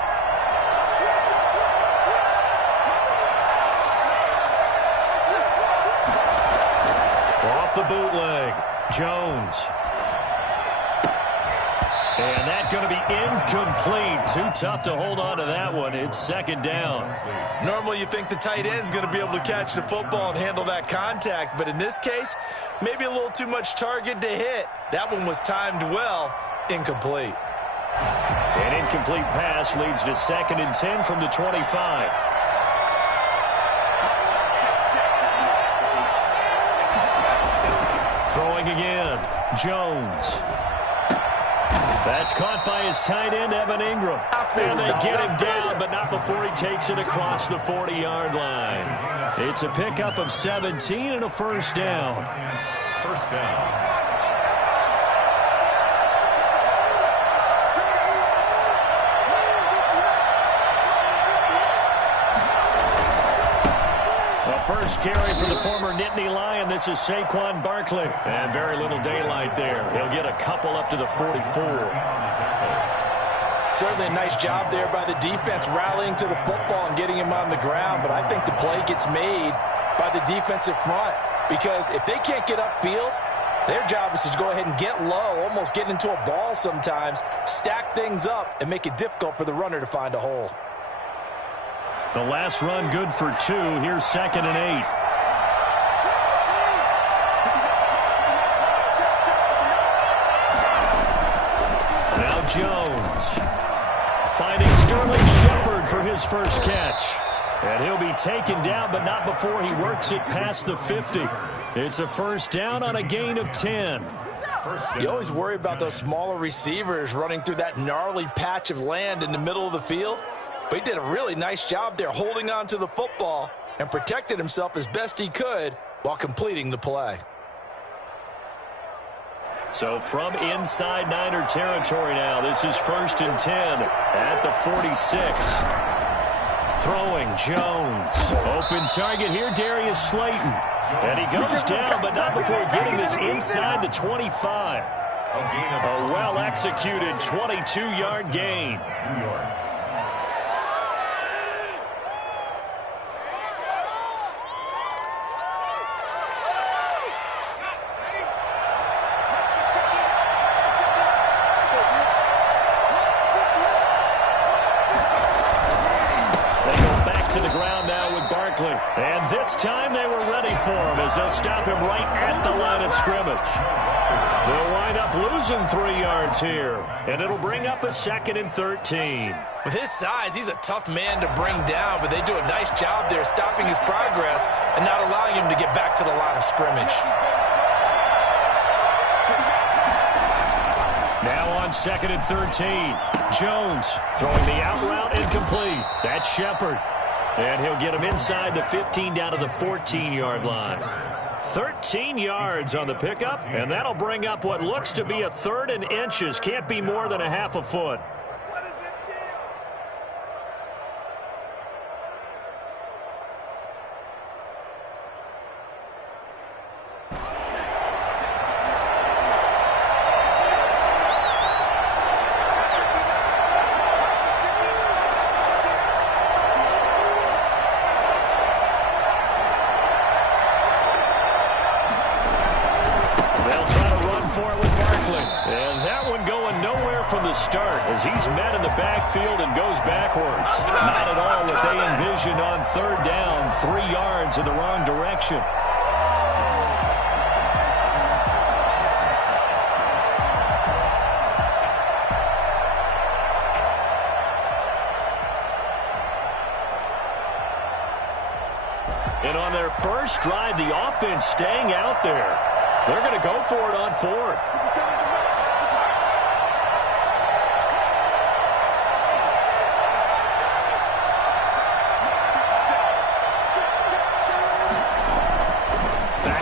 Off the bootleg, Jones. And that's going to be incomplete. Too tough to hold on to that one. It's second down. Normally you think the tight end's going to be able to catch the football and handle that contact, but in this case, maybe a little too much target to hit. That one was timed well. Incomplete. An incomplete pass leads to 2nd and 10 from the 25. Throwing again. Jones. That's caught by his tight end, Evan Ingram. And they get him down, but not before he takes it across the 40-yard line. It's a pickup of 17 and a first down. First down. First carry for the former Nittany Lion. This is Saquon Barkley. And very little daylight there. He'll get a couple up to the 44. Certainly a nice job there by the defense rallying to the football and getting him on the ground. But I think the play gets made by the defensive front. Because if they can't get upfield, their job is to go ahead and get low, almost get into a ball sometimes, stack things up, and make it difficult for the runner to find a hole. The last run good for 2. Here's 2nd and 8. Now Jones. Finding Sterling Shepard for his first catch. And he'll be taken down, but not before he works it past the 50. It's a first down on a gain of 10. You always worry about those smaller receivers running through that gnarly patch of land in the middle of the field. But he did a really nice job there holding on to the football and protected himself as best he could while completing the play. So from inside Niner territory now, this is 1st and 10 at the 46. Throwing Jones. Open target here, Darius Slayton. And he goes down, but not before getting this inside the 25. A well-executed 22-yard gain. New York. And this time they were ready for him as they'll stop him right at the line of scrimmage. They'll wind up losing 3 yards here, and it'll bring up a 2nd and 13. With his size, he's a tough man to bring down, but they do a nice job there stopping his progress and not allowing him to get back to the line of scrimmage. Now on 2nd and 13, Jones throwing the out route incomplete. That's Shepard. And he'll get him inside the 15 down to the 14-yard line. 13 yards on the pickup, and that'll bring up what looks to be a 3rd and inches. Can't be more than a half a foot. As he's met in the backfield and goes backwards. Not at all what they envisioned on 3rd down. 3 yards in the wrong direction. And on their first drive, the offense staying out there. They're going to go for it on 4th.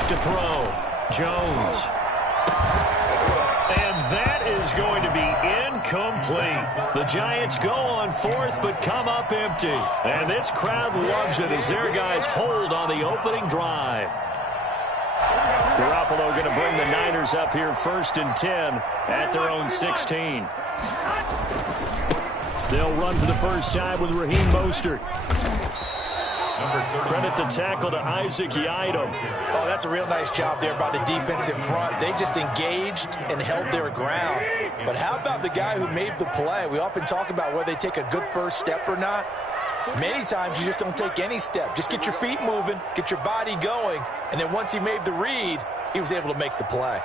To throw. Jones. And that is going to be incomplete. The Giants go on 4th but come up empty. And this crowd loves it as their guys hold on the opening drive. Garoppolo going to bring the Niners up here 1st and 10 at their own 16. They'll run for the first time with Raheem Mostert. Credit the tackle to Isaac Yiadom. Oh, that's a real nice job there by the defensive front. They just engaged and held their ground. But how about the guy who made the play? We often talk about whether they take a good first step or not. Many times you just don't take any step. Just get your feet moving, get your body going, and then once he made the read, he was able to make the play.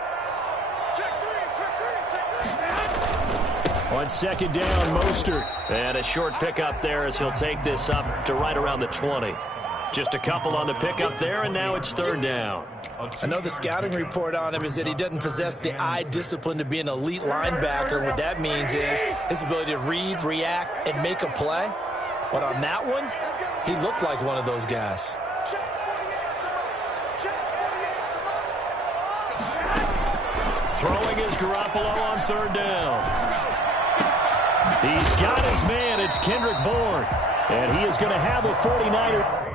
On 2nd down, Mostert. And a short pickup there as he'll take this up to right around the 20. Just a couple on the pickup there, and now it's 3rd down. I know the scouting report on him is that he doesn't possess the eye discipline to be an elite linebacker. What that means is his ability to read, react, and make a play. But on that one, he looked like one of those guys. Throwing is Garoppolo on 3rd down. He's got his man. It's Kendrick Bourne. And he is going to have a 49er.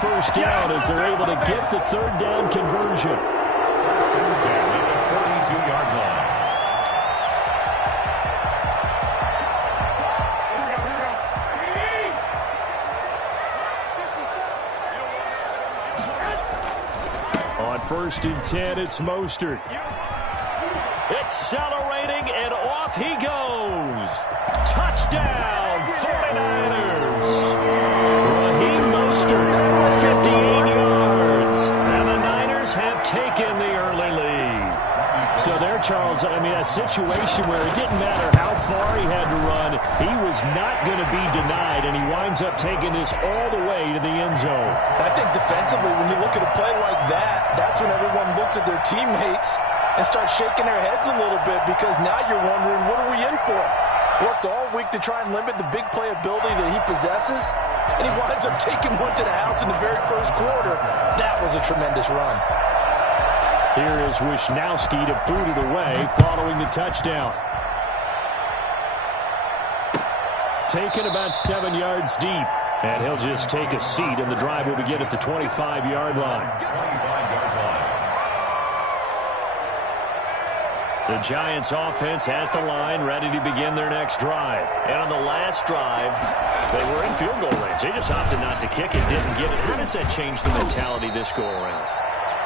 First down as they're able to get the 3rd down conversion. 1st and 10 at the 42-yard line. On 1st and 10, it's Mostert. Accelerating, and off he goes. Touchdown, 49ers. Raheem Mostert, 58 yards. And the Niners have taken the early lead. So there, Charles, I mean, a situation where it didn't matter how far he had to run, he was not going to be denied, and he winds up taking this all the way to the end zone. I think defensively, when you look at a play like that, that's when everyone looks at their teammates and starts shaking their heads a little bit, because now you're wondering, what are we in for? Worked all week to try and limit the big play ability that he possesses, and he winds up taking one to the house in the very first quarter. That was a tremendous run. Here is Wisnowski to boot it away following the touchdown. Taken about 7 yards deep, and he'll just take a seat, and the drive will begin at the 25-yard line. 25-yard line. The Giants offense at the line, ready to begin their next drive. And on the last drive, they were in field goal range. They just opted not to kick it, didn't get it. How does that change the mentality this go-around?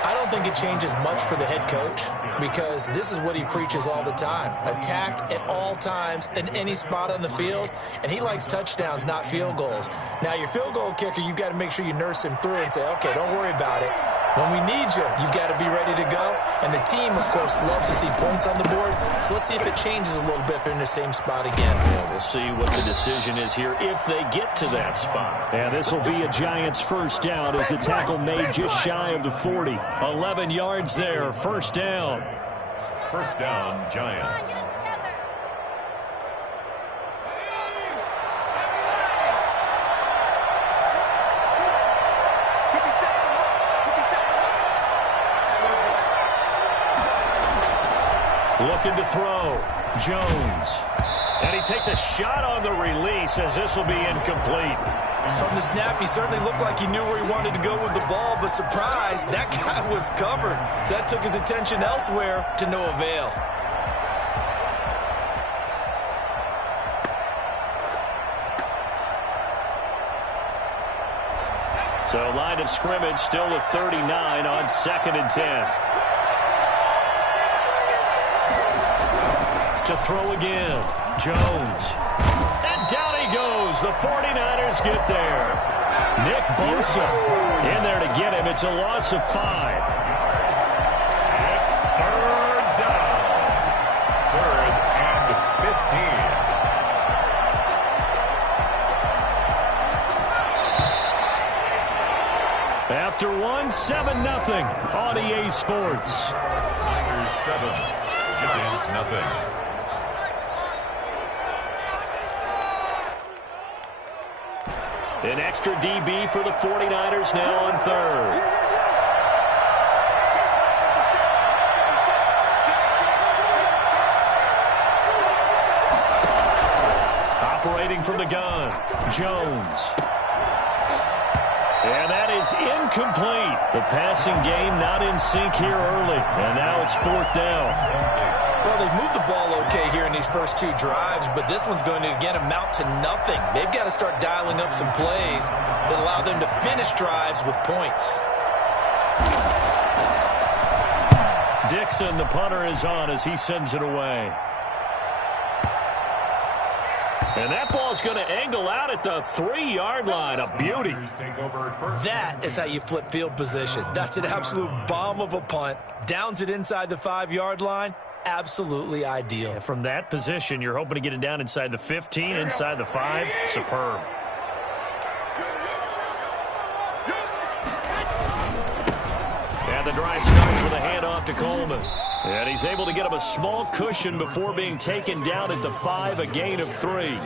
I don't think it changes much for the head coach, because this is what he preaches all the time. Attack at all times in any spot on the field, and he likes touchdowns, not field goals. Now, your field goal kicker, you've got to make sure you nurse him through and say, okay, don't worry about it. When we need you, you've got to be ready to go. And the team, of course, loves to see points on the board. So let's see if it changes a little bit if they're in the same spot again. Yeah, we'll see what the decision is here if they get to that spot. And this will be a Giants first down as the tackle made just shy of the 40. 11 yards there, first down. First down, Giants. Looking to throw. Jones. And he takes a shot on the release as this will be incomplete. From the snap, he certainly looked like he knew where he wanted to go with the ball, but surprise, that guy was covered. So that took his attention elsewhere to no avail. So line of scrimmage still with 39 on 2nd and 10. To throw again. Jones. And down he goes. The 49ers get there. Nick Bosa in there to get him. It's a loss of 5. It's third down. 3rd and 15. After one, 7-0 on EA Sports. Niners 7, Giants nothing. An extra DB for the 49ers now on 3rd. Operating from the gun, Jones. And that is incomplete. The passing game not in sync here early. And now it's 4th down. Well, they've moved the ball okay here in these first 2 drives, but this one's going to, again, amount to nothing. They've got to start dialing up some plays that allow them to finish drives with points. Dixon, the punter, is on as he sends it away. And that ball's going to angle out at the 3-yard line. A beauty. That is how you flip field position. That's an absolute bomb of a punt. Downs it inside the 5-yard line. Absolutely ideal. Yeah, from that position, you're hoping to get it down inside the 15, inside the 5. Superb. And the drive starts with a handoff to Coleman. And he's able to get him a small cushion before being taken down at the 5, a gain of 3.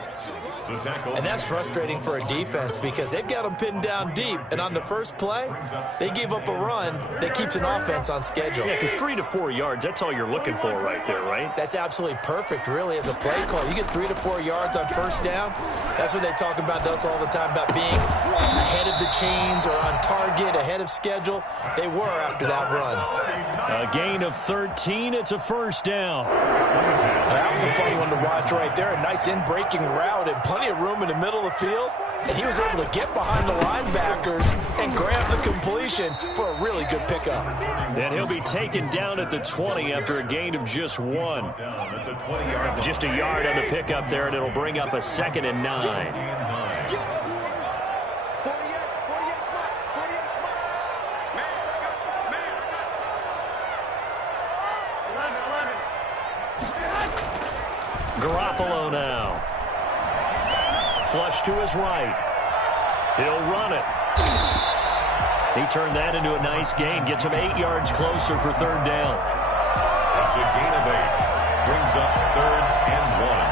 And that's frustrating for a defense because they've got them pinned down deep. And on the first play, they gave up a run that keeps an offense on schedule. Yeah, because 3 to 4 yards, that's all you're looking for right there, right? That's absolutely perfect, really, as a play call. You get 3 to 4 yards on first down. That's what they talk about to us all the time, about being ahead of the chains or on target, ahead of schedule. They were after that run. A gain of 13. It's a first down. That was a funny one to watch right there. A nice in-breaking route and plenty of room in the middle of the field. And he was able to get behind the linebackers and grab the completion for a really good pickup. And he'll be taken down at the 20 after a gain of just 1. Just a yard on the pickup there, and it'll bring up a 2nd and 9. Garoppolo now. Flush to his right. He'll run it. He turned that into a nice gain. Gets him 8 yards closer for third down. It's a gain of 8. Brings up 3rd and 1.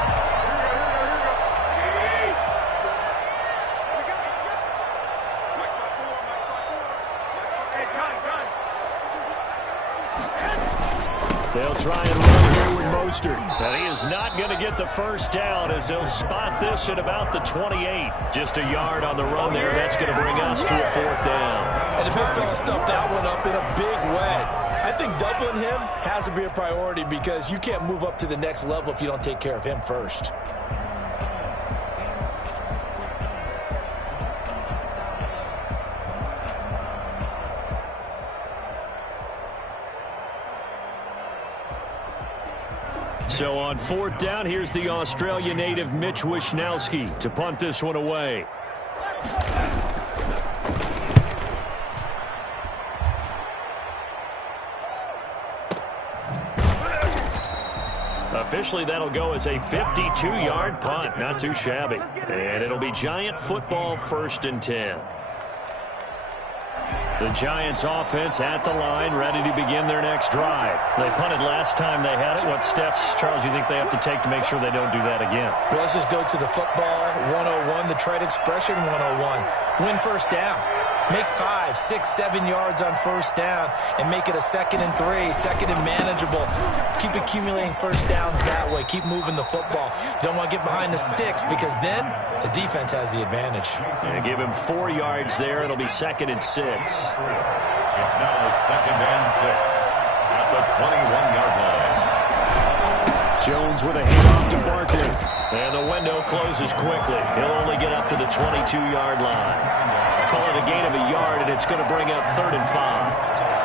They'll try and run here with Mostert. And he is not going to get the first down as they'll spot this at about the 28. Just a yard on the run there. That's going to bring us to a 4th down. And the big fella stuffed that one up in a big way. I think doubling him has to be a priority because you can't move up to the next level if you don't take care of him first. So on 4th down, here's the Australia native Mitch Wishnowsky to punt this one away. Officially, that'll go as a 52-yard punt. Not too shabby. And it'll be Giant football 1st and 10. The Giants offense at the line, ready to begin their next drive. They punted last time they had it. What steps, Charles, you think they have to take to make sure they don't do that again? Well, let's just go to the football 101, the trade expression 101. Win first down. Make 5, 6, 7 yards on first down and make it a 2nd and 3, 2nd and manageable. Keep accumulating first downs that way. Keep moving the football. You don't want to get behind the sticks because then the defense has the advantage. And give him 4 yards there. It'll be 2nd and 6. It's now 2nd and 6 at the 21-yard line. Jones with a handoff to Barkley. And the window closes quickly. He'll only get up to the 22-yard line. Call it a gain of a yard, and it's going to bring up 3rd and 5.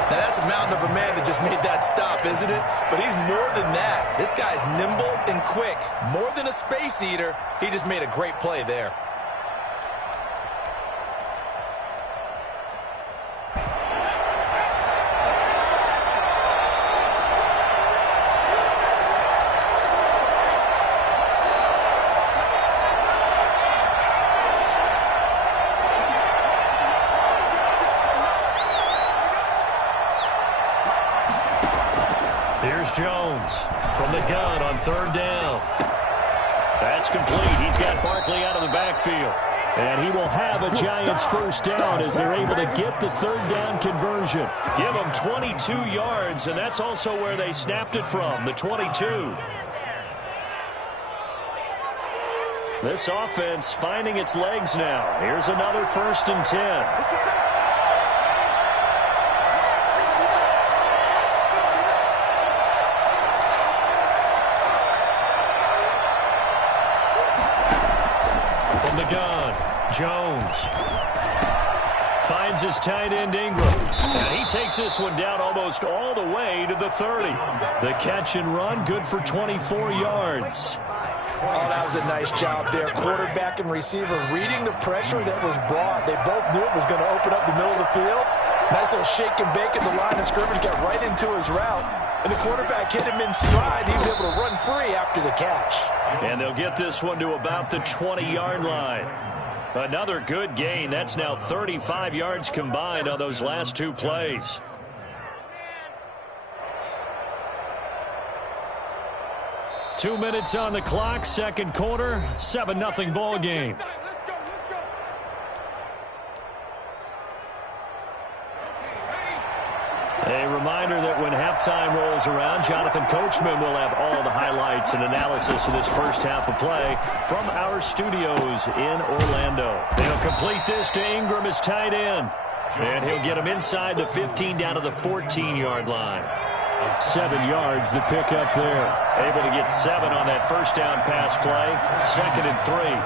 Now, that's a mountain of a man that just made that stop, isn't it? But he's more than that. This guy's nimble and quick. More than a space eater, he just made a great play there. Here's Jones from the gun on 3rd down. That's complete. He's got Barkley out of the backfield. And he will have a Giants first down as they're able to get the 3rd down conversion. Give them 22 yards, and that's also where they snapped it from, the 22. This offense finding its legs now. Here's another 1st and 10. Jones finds his tight end Ingram, and he takes this one down almost all the way to the 30. The catch and run, good for 24 yards. Oh, that was a nice job there. Quarterback and receiver reading the pressure that was brought. They both knew it was going to open up the middle of the field. Nice little shake and bake at the line of scrimmage, got right into his route. And the quarterback hit him in stride. He was able to run free after the catch. And they'll get this one to about the 20-yard line. Another good gain. That's now 35 yards combined on those last 2 plays. Two minutes on the clock, 2nd quarter, 7-0 ball game. A reminder that when halftime rolls around, Jonathan Coachman will have all the highlights and analysis of this first half of play from our studios in Orlando. They'll complete this to Ingram as tight end. And he'll get him inside the 15 down to the 14-yard line. 7 yards the pick up there. Able to get 7 on that first down pass play. 2nd and 3.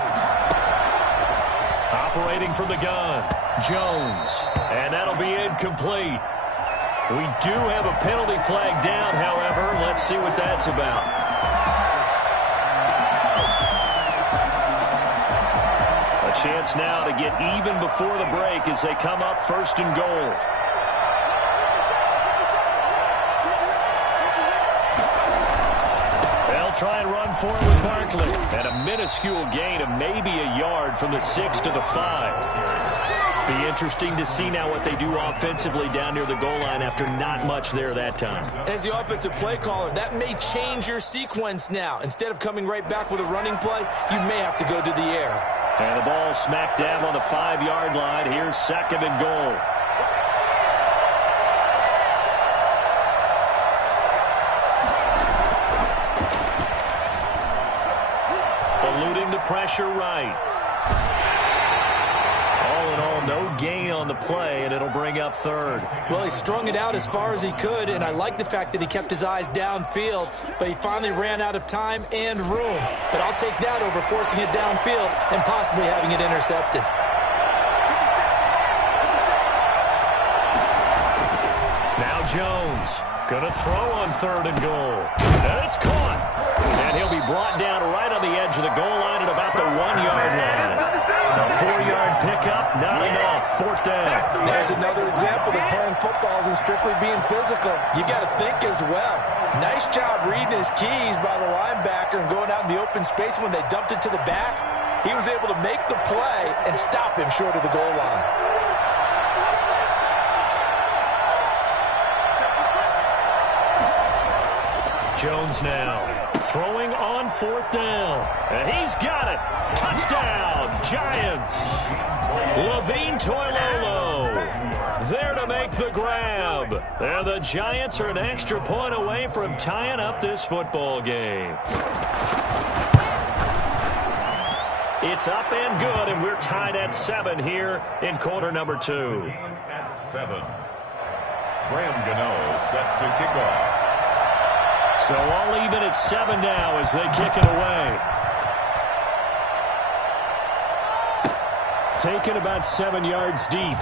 Operating from the gun, Jones. And that'll be incomplete. We do have a penalty flag down, however. Let's see what that's about. A chance now to get even before the break as they come up 1st and goal. try and run for it with Barkley. And a minuscule gain of maybe a yard from the 6 to the 5. Be interesting to see now what they do offensively down near the goal line after not much there that time. As the offensive play caller, that may change your sequence now. Instead of coming right back with a running play, you may have to go to the air. And the ball smack dab on the 5-yard line. Here's 2nd and goal. Eluding the pressure right. All in all, no gain on the play, and it'll bring up 3rd. Well, he strung it out as far as he could, and I like the fact that he kept his eyes downfield, but he finally ran out of time and room. But I'll take that over forcing it downfield and possibly having it intercepted. Now Jones gonna throw on 3rd and goal. And it's caught. And he'll be brought down right on the edge of the goal line at about the 1-yard line. A 4-yard pickup, not enough. 4th down. There's another example that playing football isn't strictly being physical. You got to think as well. Nice job reading his keys by the linebacker and going out in the open space when they dumped it to the back. He was able to make the play and stop him short of the goal line. Jones now throwing on 4th down. And he's got it. Touchdown, Giants. Levine Toilolo there to make the grab. And the Giants are an extra point away from tying up this football game. It's up and good, and we're tied at 7 here in quarter number 2. At 7. Graham Gano set to kick off. So all even at 7 now as they kick it away. Taken about 7 yards deep.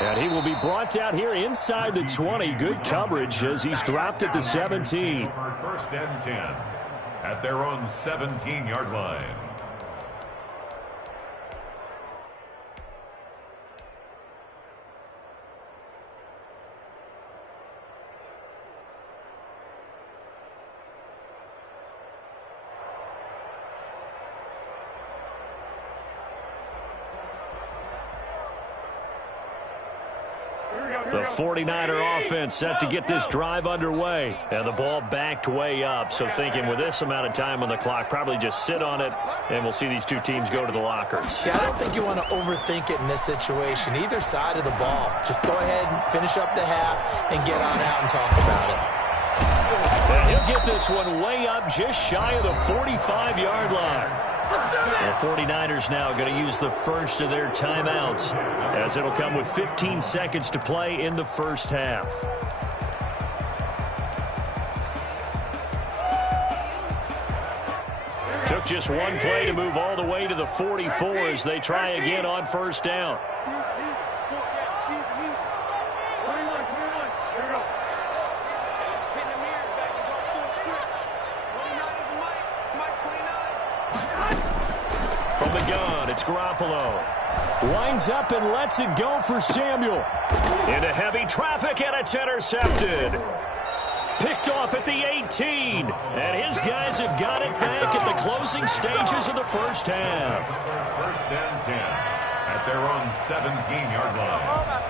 And he will be brought out here inside the 20. Good coverage as he's dropped at the 17. 1st and 10 at their own 17-yard line. The 49er offense set to get this drive underway. And the ball backed way up. So thinking with this amount of time on the clock, probably just sit on it, and we'll see these two teams go to the lockers. Yeah, I don't think you want to overthink it in this situation. Either side of the ball. Just go ahead and finish up the half and get on out and talk about it. And he'll get this one way up just shy of the 45-yard line. The 49ers now going to use the first of their timeouts as it'll come with 15 seconds to play in the first half. Took just one play to move all the way to the 44 as they try again on 1st down. From the gun, it's Garoppolo. Winds up and lets it go for Samuel. Into heavy traffic, and it's intercepted. Picked off at the 18. And his guys have got it back at the closing stages of the first half. 1st and 10 at their own 17-yard line.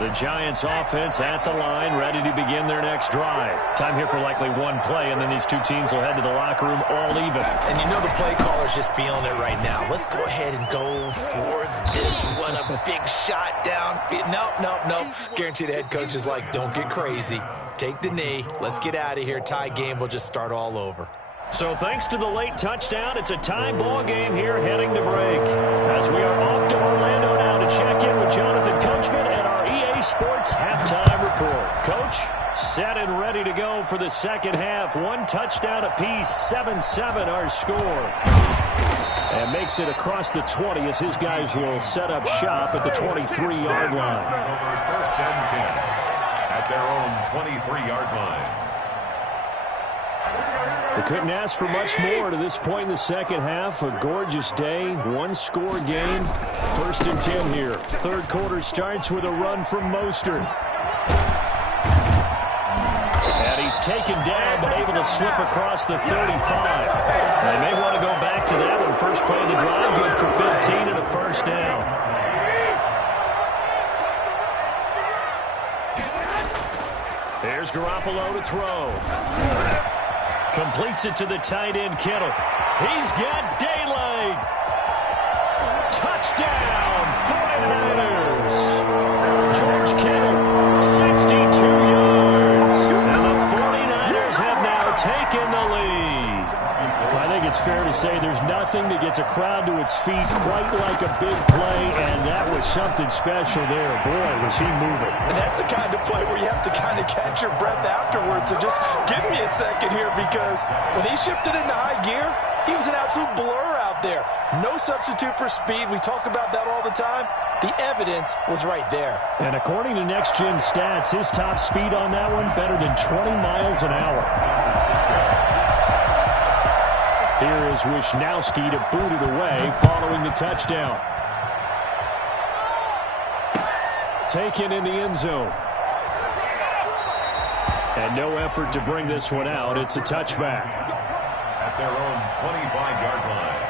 The Giants offense at the line, ready to begin their next drive. Time here for likely one play, and then these two teams will head to the locker room all even. And you know the play caller's just feeling it right now. Let's go ahead and go for this one. A big shot downfield. Nope. Guaranteed the head coach is like, don't get crazy. Take the knee. Let's get out of here. Tie game. We'll just start all over. So thanks to the late touchdown, it's a tie ball game here heading to break. As we are off to Orlando now to check in with Jonathan Coachman and our EA Sports halftime report. Coach, set and ready to go for the second half. One touchdown apiece, 7-7 our score. And makes it across the 20 as his guys will set up shop at the 23-yard line. 1st and 10 at their own 23-yard line. We couldn't ask for much more to this point in the second half. A gorgeous day, one-score game. 1st and 10 here. Third quarter starts with a run from Mostert. And he's taken down, but able to slip across the 35. They may want to go back to that one. First play of the drive, good for 15 and a first down. Here's Garoppolo to throw. Completes it to the tight end, Kittle. He's got daylight. Touchdown, 49ers. George Kittle, 62 yards. And the 49ers have now taken the lead. I think it's fair to say there's nothing that gets a crowd to its feet quite like a big play, and that was something special there. Boy, was he moving. And that's the kind of play where you have to kind of catch your breath afterwards. So just give me a second here, because when he shifted into high gear, he was an absolute blur out there. No substitute for speed. We talk about that all the time. The evidence was right there. And according to Next Gen Stats, his top speed on that one, better than 20 miles an hour. Here is Wisnowski to boot it away following the touchdown. Taken in the end zone. And no effort to bring this one out. It's a touchback. At their own 25-yard line.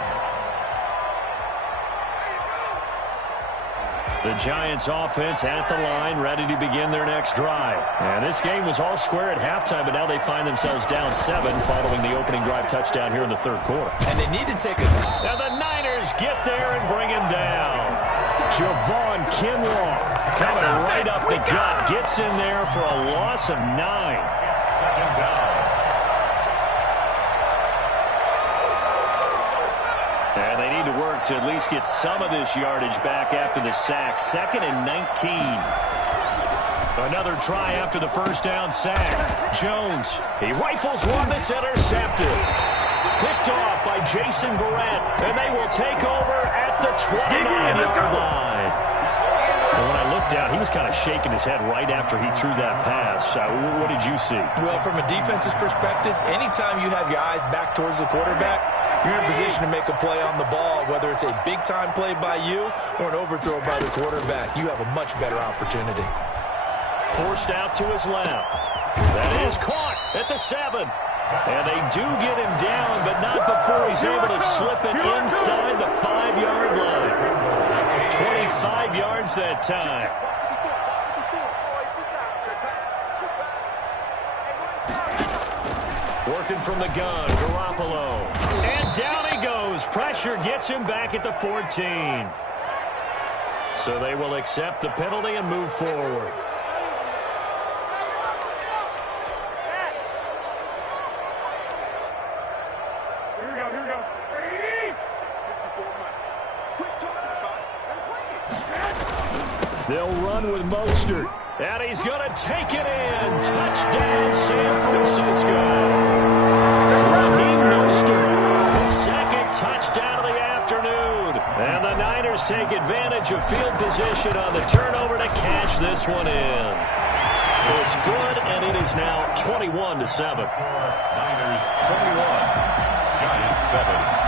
The Giants offense at the line, ready to begin their next drive. And this game was all square at halftime, but now they find themselves down 7 following the opening drive touchdown here in the third quarter. And they need to take a... Now the Niners get there and bring him down. Javon Kinlaw coming right up the gut. Gets in there for a loss of 9. Second down. And they need to work to at least get some of this yardage back after the sack. 2nd and 19. Another try after the first down sack. Jones, he rifles one that's intercepted. Picked off by Jason Verrett, and they will take over at the 29-yard line. And when I looked down, he was kind of shaking his head right after he threw that pass. What did you see? Well, from a defense's perspective, anytime you have your eyes back towards the quarterback, you're in a position to make a play on the ball, whether it's a big-time play by you or an overthrow by the quarterback. You have a much better opportunity. Forced out to his left. That is caught at the 7. And they do get him down, but not before he's able to slip it inside the 5-yard line. 25 yards that time. Working from the gun, Garoppolo. And down he goes. Pressure gets him back at the 14. So they will accept the penalty and move forward. They'll run with Mostert. And he's going to take it in. Touchdown, San Francisco. Raheem Mostert, his second touchdown of the afternoon. And the Niners take advantage of field position on the turnover to cash this one in. It's good, and it is now 21-7. Niners 21, Giants 7.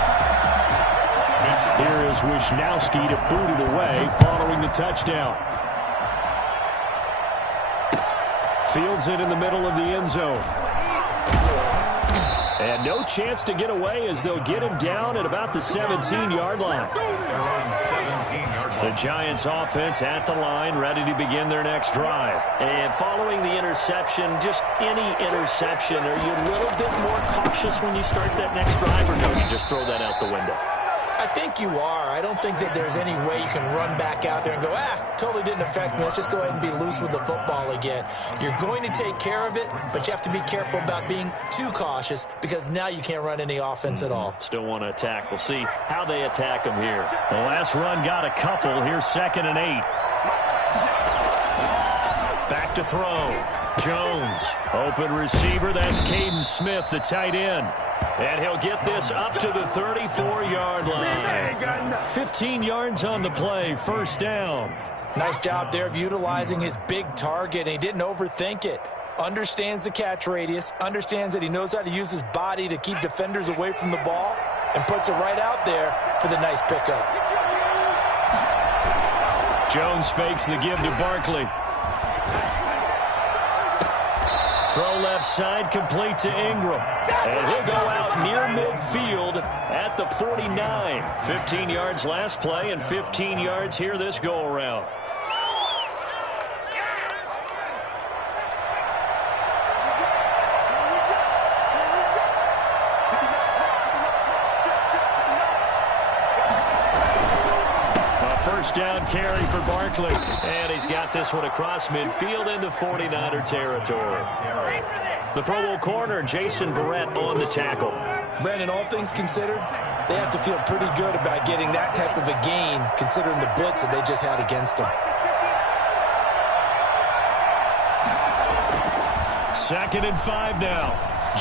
Here is Wisnowski to boot it away following the touchdown. Fields it in the middle of the end zone. And no chance to get away as they'll get him down at about the 17-yard line. The Giants offense at the line, ready to begin their next drive. And following the interception, just any interception, are you a little bit more cautious when you start that next drive, or no, you just throw that out the window? I think you are. I don't think that there's any way you can run back out there and go, totally didn't affect me. Let's just go ahead and be loose with the football again. You're going to take care of it, but you have to be careful about being too cautious, because now you can't run any offense at all. Still want to attack. We'll see how they attack them here. The last run got a couple. Here's 2nd and 8. Back to throw. Jones, open receiver. That's Caden Smith, the tight end. And he'll get this up to the 34-yard line. 15 yards on the play, first down. Nice job there of utilizing his big target, and he didn't overthink it. Understands the catch radius, understands that he knows how to use his body to keep defenders away from the ball, and puts it right out there for the nice pickup. Jones fakes the give to Barkley. Throw left. left side, complete to Ingram. And he'll go out near midfield at the 49. 15 yards last play and 15 yards here this go-around. First down carry for Barkley. And he's got this one across midfield into 49er territory. The Pro Bowl corner, Jason Verrett, on the tackle. Brandon, all things considered, they have to feel pretty good about getting that type of a gain, considering the blitz that they just had against them. 2nd and 5 now.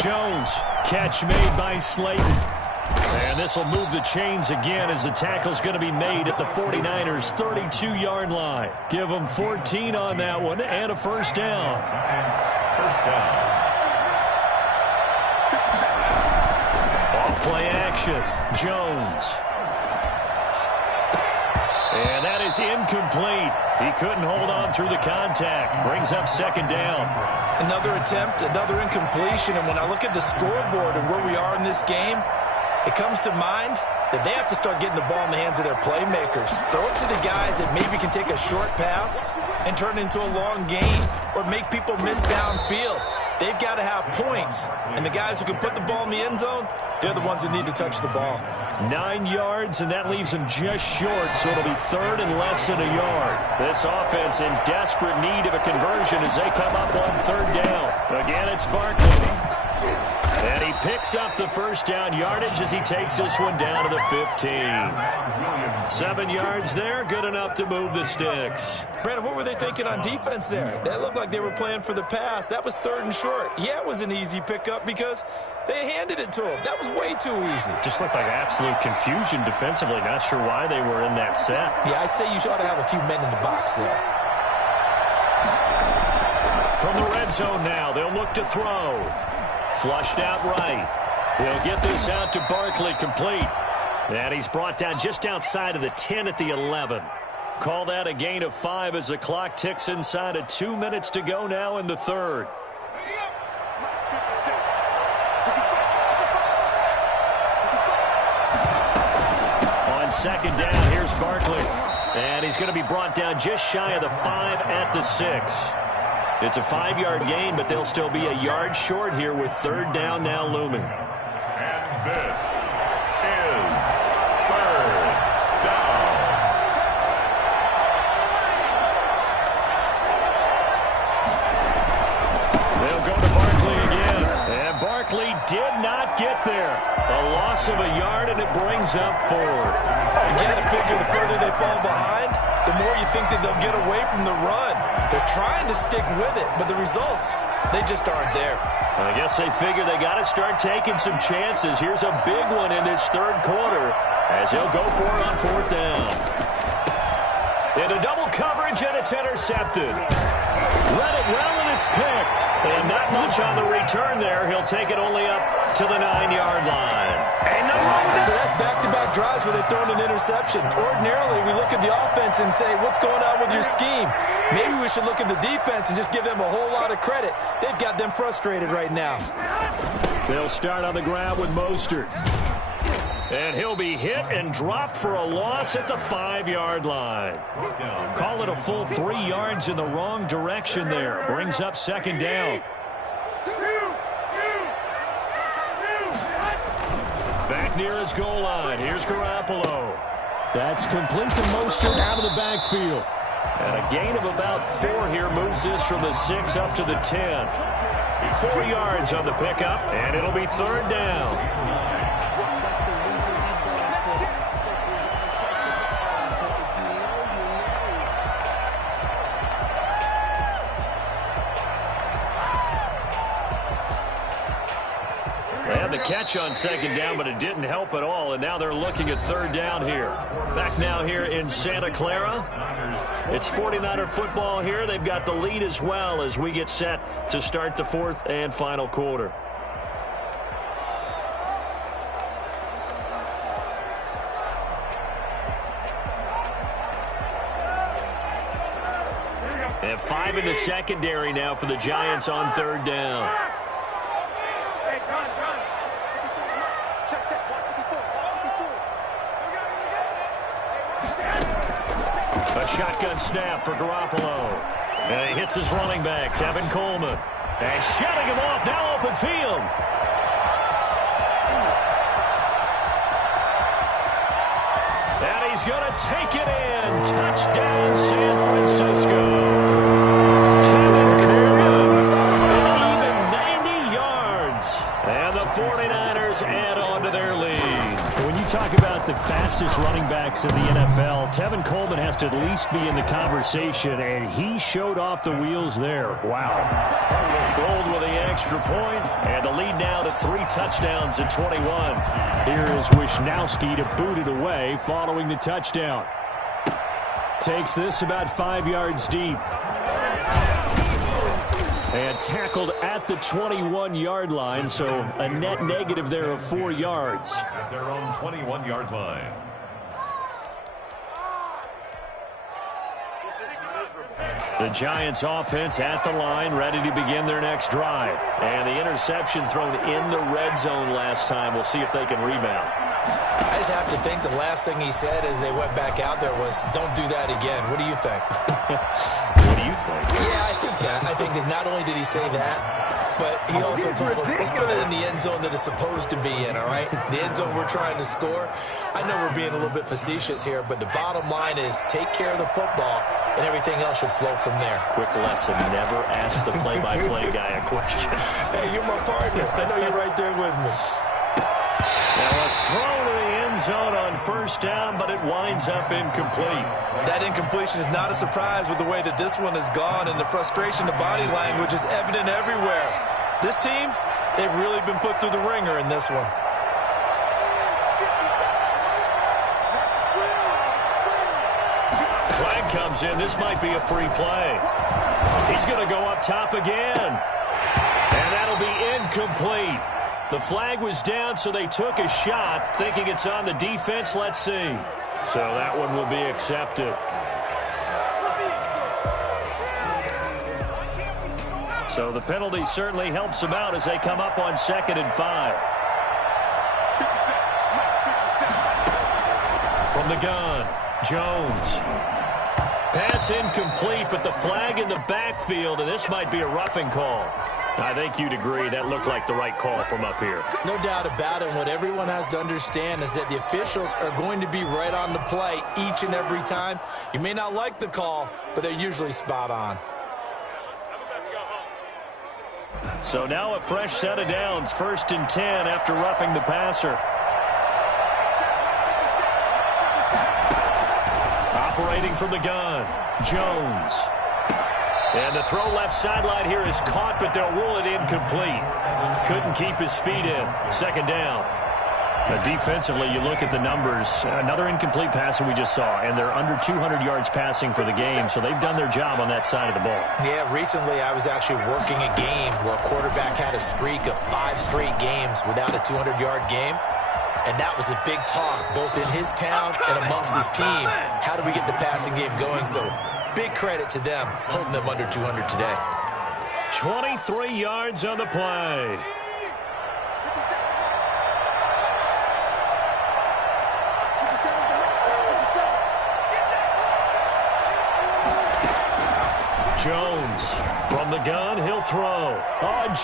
Jones, catch made by Slayton. And this will move the chains again as the tackle's going to be made at the 49ers' 32-yard line. Give them 14 on that one and a first down. First down. Off play action. Jones. And that is incomplete. He couldn't hold on through the contact. Brings up 2nd down. Another attempt, another incompletion. And when I look at the scoreboard and where we are in this game, it comes to mind that they have to start getting the ball in the hands of their playmakers. Throw it to the guys that maybe can take a short pass and turn it into a long gain or make people miss downfield. They've got to have points. And the guys who can put the ball in the end zone, they're the ones that need to touch the ball. 9 yards, and that leaves them just short, so it'll be 3rd and less than a yard. This offense in desperate need of a conversion as they come up on 3rd down. Again, it's Barkley. And he picks up the first down yardage as he takes this one down to the 15. 7 yards there, good enough to move the sticks. Brandon, what were they thinking on defense there? That looked like they were playing for the pass. That was 3rd and short. Yeah, it was an easy pickup because they handed it to him. That was way too easy. Just looked like absolute confusion defensively. Not sure why they were in that set. Yeah, I'd say you ought to have a few men in the box there. From the red zone now, they'll look to throw. Flushed out right. He'll get this out to Barkley, complete. And he's brought down just outside of the 10 at the 11. Call that a gain of 5 as the clock ticks inside of 2 minutes to go now in the 3rd. On 2nd down, here's Barkley. And he's going to be brought down just shy of the 5 at the 6. It's a 5-yard gain, but they'll still be a yard short here with 3rd down now looming. And this is 3rd down. They'll go to Barkley again. And Barkley did not get there. A loss of a yard, and it brings up 4. You got to figure the further they fall behind, the more you think that they'll get away from the run. They're trying to stick with it, but the results, they just aren't there. I guess they figure they got to start taking some chances. Here's a big one in this 3rd quarter as he'll go for it on 4th down. Into double coverage, and it's intercepted. Read it well, and it's picked. And not much on the return there. He'll take it only up to the 9-yard line. So that's back-to-back drives where they've thrown an interception. Ordinarily, we look at the offense and say, what's going on with your scheme? Maybe we should look at the defense and just give them a whole lot of credit. They've got them frustrated right now. They'll start on the ground with Mostert. And he'll be hit and dropped for a loss at the 5-yard line. Call it a full 3 yards in the wrong direction there. Brings up 2nd down. Back near his goal line. Here's Garoppolo. That's complete to Mostert out of the backfield. And a gain of about 4 here moves this from the 6 up to the 10. 4 yards on the pickup, and it'll be 3rd down. They had the catch on 2nd down, but it didn't help at all, and now they're looking at 3rd down here. Back now here in Santa Clara. It's 49er football here. They've got the lead as well as we get set to start the 4th and final quarter. And 5 in the secondary now for the Giants on 3rd down. shotgun snap for Garoppolo. And he hits his running back, Tevin Coleman. And shutting him off, now open field. And he's going to take it in. Touchdown, San Francisco. Tevin Coleman, an even 90 yards. And the 49ers add on to their lead. When you talk about the fastest running backs in the NFL, Tevin Coleman has to at least be in the conversation, and he showed off the wheels there. Wow. Gold with the extra point, and the lead now to 3 touchdowns at 21. Here is Wisnowski to boot it away following the touchdown. Takes this about 5 yards deep. And tackled at the 21-yard line, so a net negative there of 4 yards. At their own 21-yard line. The Giants offense at the line, ready to begin their next drive. And the interception thrown in the red zone last time. We'll see if they can rebound. I just have to think the last thing he said as they went back out there was, don't do that again. What do you think? What do you think? Yeah, I think that. I think that not only did he say that, but he also told them, let's put it in the end zone that it's supposed to be in, all right? The end zone we're trying to score. I know we're being a little bit facetious here, but the bottom line is take care of the football, and everything else should flow from there. Quick lesson, never ask the play-by-play guy a question. Hey, you're my partner. I know you're right there with me. Now a throw to the end zone on first down, but it winds up incomplete. That incompletion is not a surprise with the way that this one has gone, and the frustration, the body language is evident everywhere. This team, they've really been put through the ringer in this one. Flag comes in. This might be a free play. He's going to go up top again. And that'll be incomplete. The flag was down, so they took a shot, thinking it's on the defense. Let's see. So that one will be accepted. So the penalty certainly helps them out as they come up on 2nd and 5. From the gun, Jones. Pass incomplete, but the flag in the backfield, and this might be a roughing call. I think you'd agree that looked like the right call from up here. No doubt about it. What everyone has to understand is that the officials are going to be right on the play each and every time. You may not like the call, but they're usually spot on. So now a fresh set of downs, 1st and 10 after roughing the passer. Operating from the gun, Jones. And the throw left sideline here is caught, but they'll rule it incomplete. Couldn't keep his feet in. 2nd down. Now defensively, you look at the numbers. Another incomplete passer we just saw, and they're under 200 yards passing for the game, so they've done their job on that side of the ball. Yeah, recently I was actually working a game where a quarterback had a streak of 5 straight games without a 200-yard game. And that was a big talk, both in his town and amongst his team. How do we get the passing game going? So big credit to them, holding them under 200 today. 23 yards on the play. Jones from the gun, he'll throw.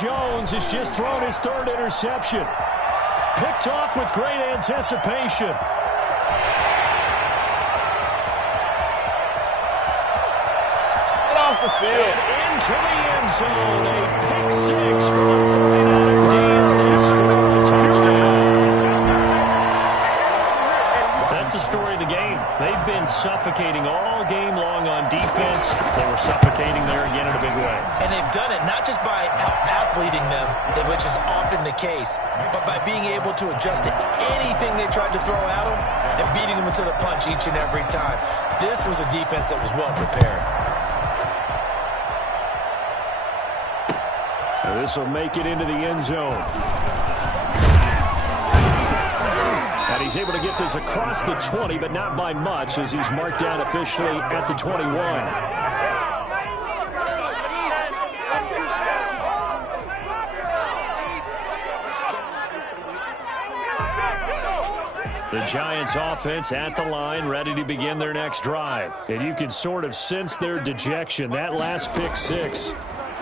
Jones has just thrown his 3rd interception. Picked off with great anticipation. Get off the field. And into the end zone. A pick 6 for the 49er D's. They score a touchdown. That's the story of the game. They've been suffocating all game long on defense. They were suffocating there again in a big way. And they've done it not just by out-athleting them, which is often the case, but by being able to adjust to anything they tried to throw at them and beating them to the punch each and every time. This was a defense that was well prepared. This will make it into the end zone. And he's able to get this across the 20, but not by much, as he's marked down officially at the 21. The Giants offense at the line, ready to begin their next drive. And you can sort of sense their dejection. That last pick six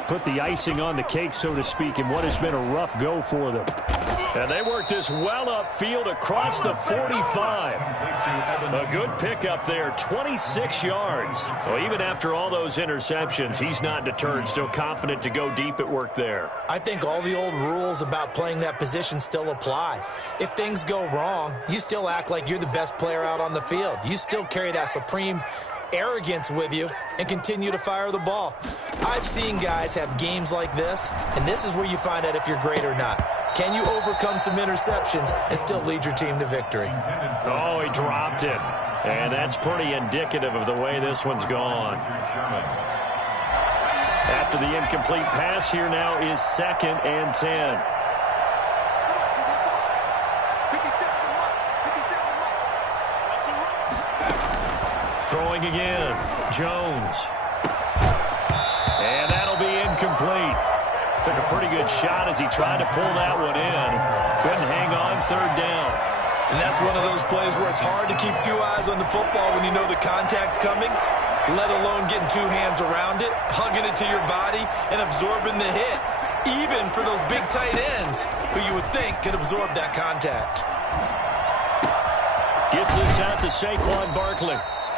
put the icing on the cake, so to speak, in what has been a rough go for them. And they work this well upfield across the 45. A good pickup there, 26 yards. So even after all those interceptions, he's not deterred, still confident to go deep at work there. I think all the old rules about playing that position still apply. If things go wrong, you still act like you're the best player out on the field. You still carry that supreme arrogance with you and continue to fire the ball. I've seen guys have games like this, and this is where you find out if you're great or not. Can you overcome some interceptions and still lead your team to victory? Oh, he dropped it. And that's pretty indicative of the way this one's gone. After the incomplete pass, here now is 2nd and 10. Throwing again, Jones. And that'll be incomplete. Took a pretty good shot as he tried to pull that one in. Couldn't hang on, 3rd down. And that's one of those plays where it's hard to keep 2 eyes on the football when you know the contact's coming, let alone getting 2 hands around it, hugging it to your body, and absorbing the hit, even for those big tight ends who you would think could absorb that contact. Gets this out to Saquon Barkley.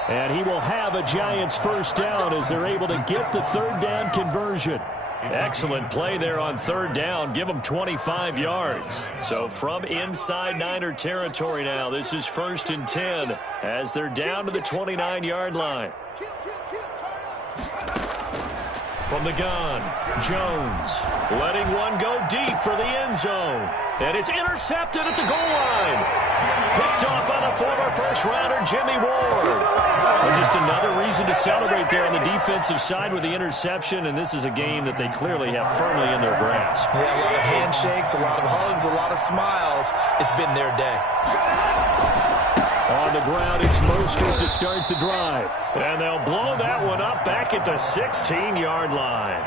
And he will have a Giants first down as they're able to get the 3rd down conversion. Excellent play there on 3rd down. Give them 25 yards. So from inside Niner territory now, this is 1st and 10 as they're down to the 29-yard line. From the gun, Jones letting one go deep for the end zone. And it's intercepted at the goal line. Picked off by the former first-rounder, Jimmy Ward. And just another reason to celebrate there on the defensive side with the interception, and this is a game that they clearly have firmly in their grasp. Yeah, a lot of handshakes, a lot of hugs, a lot of smiles. It's been their day. On the ground, it's Mostert to start the drive. And they'll blow that one up back at the 16-yard line.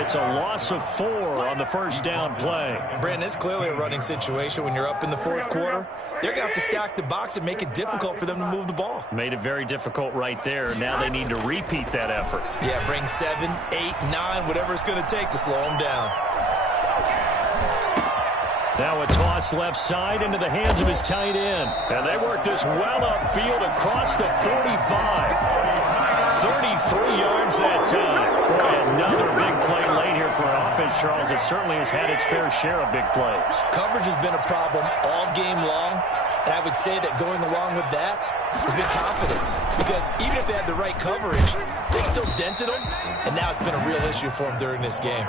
It's a loss of 4 on the first down play. Brandon, it's clearly a running situation when you're up in the 4th quarter. They're going to have to stack the box and make it difficult for them to move the ball. Made it very difficult right there. Now they need to repeat that effort. Yeah, bring 7, 8, 9, whatever it's going to take to slow them down. Now a toss left side into the hands of his tight end. And they work this well upfield across the 45. 33 yards that time. Boy, another big play late here for an offense, Charles. It certainly has had its fair share of big plays. Coverage has been a problem all game long. And I would say that going along with that has been confidence. Because even if they had the right coverage, they still dented them. And now it's been a real issue for them during this game.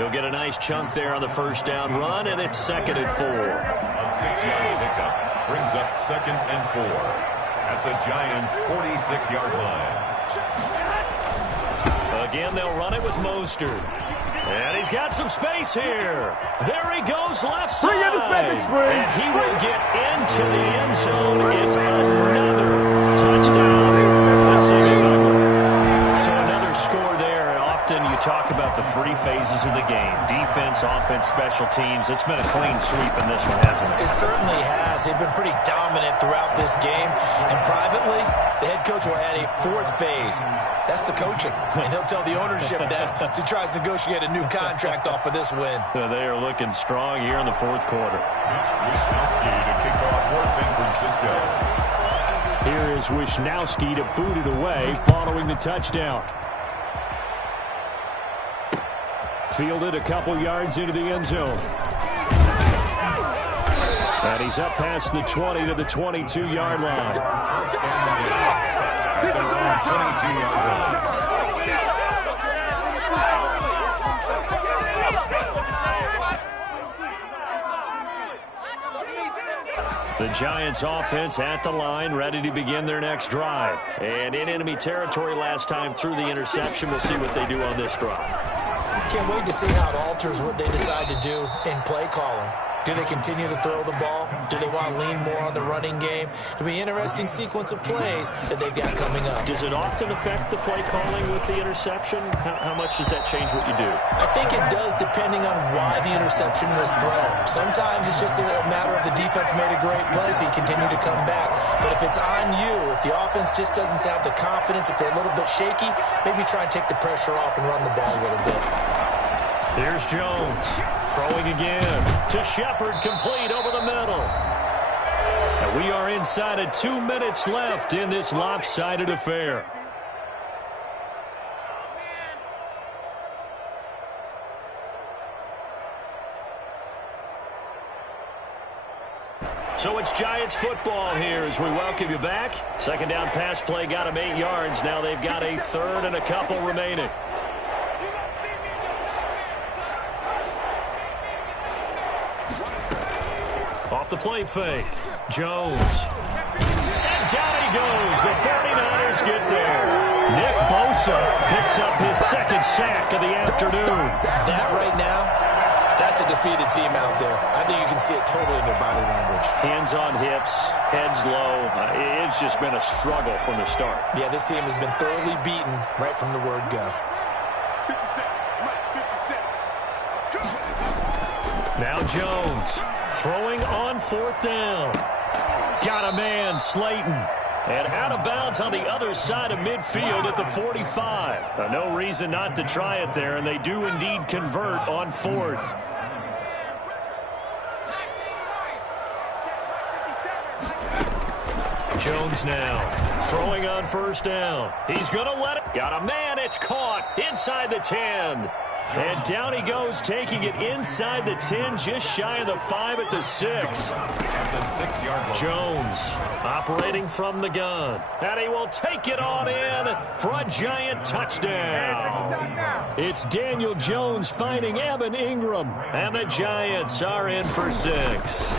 He'll get a nice chunk there on the first down run, and it's 2nd and 4. A 6-yard pickup brings up 2nd and 4 at the Giants' 46-yard line. Again, they'll run it with Mostert. And he's got some space here. There he goes, left side. And he will get into the end zone. It's another touchdown. So another score there. Often you talk about the 3 phases of the game. Defense, offense, special teams. It's been a clean sweep in this one, hasn't it? It certainly has. They've been pretty dominant throughout this game. And privately, the head coach will add a 4th phase. That's the coaching. And he'll tell the ownership that as he tries to negotiate a new contract off of this win. They are looking strong here in the 4th quarter. Wisnowski to kick off for San Francisco. Here is Wisnowski to boot it away following the touchdown. Fielded a couple yards into the end zone. And he's up past the 20 to the 22-yard line. The Giants offense at the line, ready to begin their next drive. And in enemy territory last time through the interception. We'll see what they do on this drive. Can't wait to see how it alters what they decide to do in play calling. Do they continue to throw the ball? Do they want to lean more on the running game? It'll be an interesting sequence of plays that they've got coming up. Does it often affect the play calling with the interception? How much does that change what you do? I think it does, depending on why the interception was thrown. Sometimes it's just a matter of the defense made a great play, so you continue to come back. But if it's on you, if the offense just doesn't have the confidence, if they're a little bit shaky, maybe try and take the pressure off and run the ball a little bit. Here's Jones, throwing again to Shepard, complete over the middle. And we are inside of 2 minutes left in this lopsided affair. So it's Giants football here as we welcome you back. Second down pass play got them 8 yards. Now they've got a third and a couple remaining. Off the play fake. Jones. And down he goes. The 49ers get there. Nick Bosa picks up his second sack of the afternoon. That right now, that's a defeated team out there. I think you can see it totally in their body language. Hands on hips, heads low. It's just been a struggle from the start. Yeah, this team has been thoroughly beaten right from the word go. Now Jones throwing on fourth down. Got a man, Slayton. And out of bounds on the other side of midfield at the 45. No reason not to try it there, and they do indeed convert on fourth. Jones now throwing on first down. He's going to let it. Got a man. It's caught inside the 10. And down he goes, taking it inside the 10, just shy of the 5 at the 6. Jones operating from the gun. And he will take it on in for a Giant touchdown. It's Daniel Jones finding Evan Ingram. And the Giants are in for 6.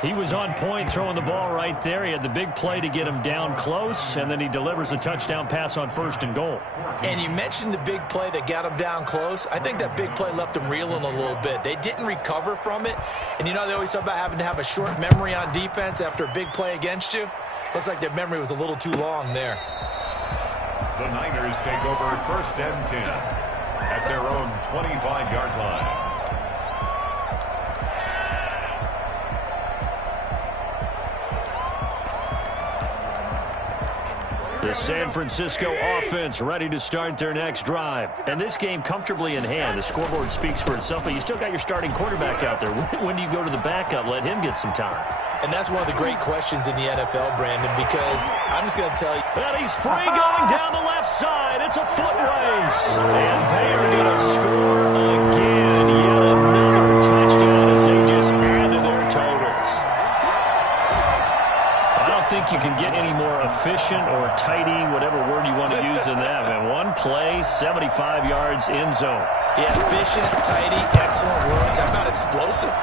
He was on point throwing the ball right there. He had the big play to get him down close, and then he delivers a touchdown pass on first and goal. And you mentioned the big play that got him down close. I think that big play left him reeling a little bit. They didn't recover from it. And you know, they always talk about having to have a short memory on defense after a big play against you. Looks like their memory was a little too long there. The Niners take over first and 10 at their own 25-yard line. The San Francisco offense ready to start their next drive. And this game comfortably in hand. The scoreboard speaks for itself, but you still got your starting quarterback out there. When do you go to the backup? Let him get some time. And that's one of the great questions in the NFL, Brandon, because I'm just going to tell you. And he's free going down the left side. It's a foot race. And they are going to score again. Yet another touchdown as they just add to their totals. I don't think you can get any more efficient or tidy, whatever word you want to use in that. Man, one play, 75 yards in zone. Yeah, efficient, tidy, excellent words. How about explosive?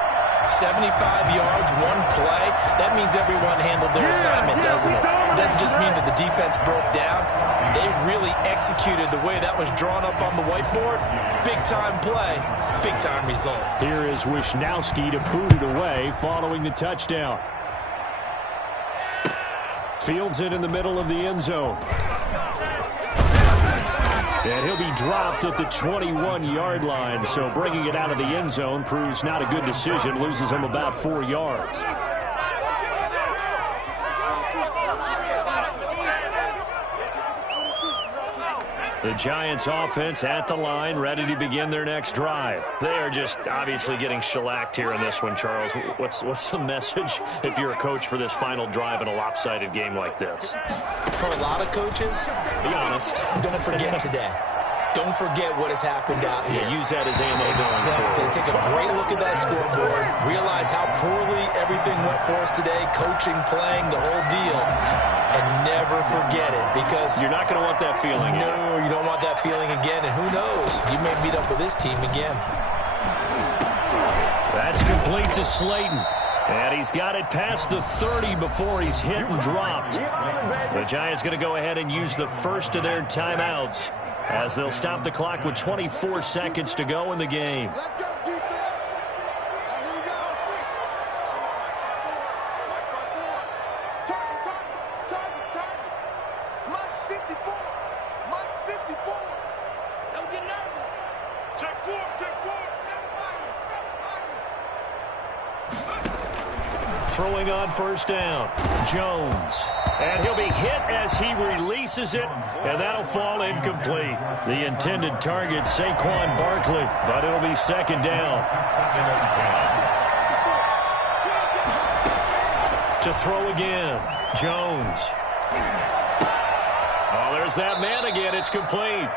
75 yards, one play. That means everyone handled their assignment, doesn't it? It doesn't just mean that the defense broke down. They really executed the way that was drawn up on the whiteboard. Big-time play, big-time result. Here is Wisnowski to boot it away following the touchdown. Fields it in the middle of the end zone. And he'll be dropped at the 21-yard line, so bringing it out of the end zone proves not a good decision, loses him about 4 yards. The Giants offense at the line, ready to begin their next drive. They are just obviously getting shellacked here in this one, Charles. What's the message if you're a coach for this final drive in a lopsided game like this? For a lot of coaches, be honest, don't forget today. Don't forget what has happened out here. Yeah, use that as ammo. Exactly. Take a great look at that scoreboard. Realize how poorly everything went for us today. Coaching, playing, the whole deal. And never forget it, because you're not going to want that feeling. No, you don't want that feeling again. And who knows? You may meet up with this team again. That's complete to Slayton. And he's got it past the 30 before he's hit and dropped. The Giants going to go ahead and use the first of their timeouts as they'll stop the clock with 24 seconds to go in the game. Throwing on first down, Jones. And he'll be hit as he releases it, and that'll fall incomplete. The intended target, Saquon Barkley, but it'll be second down. To throw again, Jones. Oh, there's that man again. It's complete.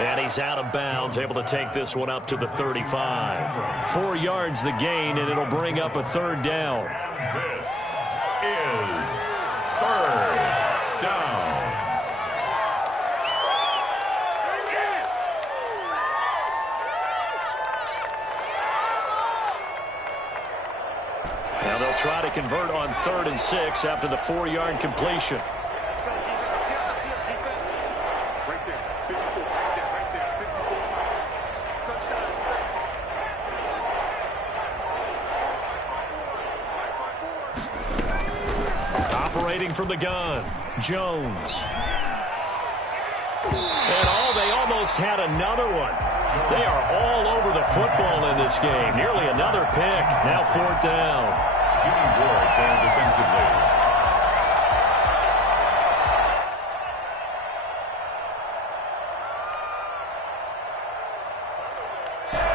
And he's out of bounds, able to take this one up to the 35. 4 yards the gain, and it'll bring up a third down. This is third down. Now they'll try to convert on 3rd and 6 after the 4-yard completion. Let's go, defense. Let's get on the field, defense. Right there. 54. Right there. Right there. 54. Touchdown, defense. Operating from the gun, Jones. And they almost had another one. They are all over the football in this game. Nearly another pick. Now 4th down. Jimmy Ward there defensively.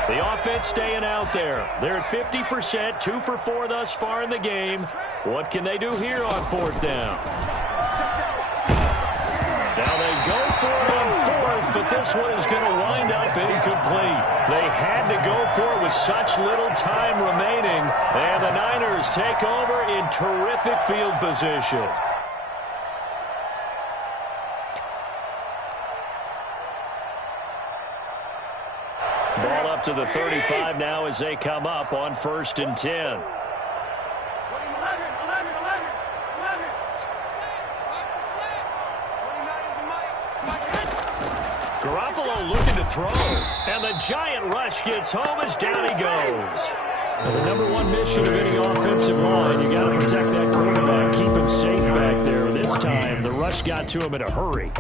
The offense staying out there. They're at 50%, 2 for 4 thus far in the game. What can they do here on 4th down? Now they go for it on 4th, but this one is going to wind up incomplete. They had to go for it with such little time remaining, and the Niners take over in terrific field position. Ball up to the 35 now as they come up on 1st and 10. Garoppolo looking to throw, and the giant rush gets home as down he goes. And the number 1 mission of any offensive line, you got to protect that quarterback, keep him safe back there. This time, the rush got to him in a hurry.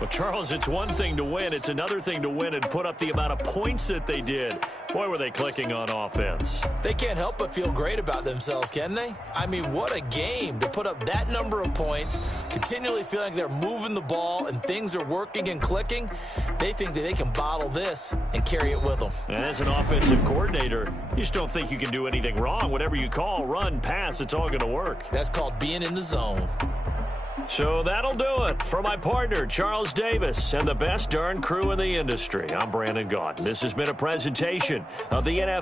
Well, Charles, it's one thing to win. It's another thing to win and put up the amount of points that they did. Boy, were they clicking on offense. They can't help but feel great about themselves, can they? I mean, what a game to put up that number of points, continually feeling like they're moving the ball and things are working and clicking. They think that they can bottle this and carry it with them. And as an offensive coordinator, you just don't think you can do anything wrong. Whatever you call, run, pass, it's all going to work. That's called being in the zone. So that'll do it. For my partner, Charles Davis, and the best darn crew in the industry, I'm Brandon Gaudin. This has been a presentation of the NFL.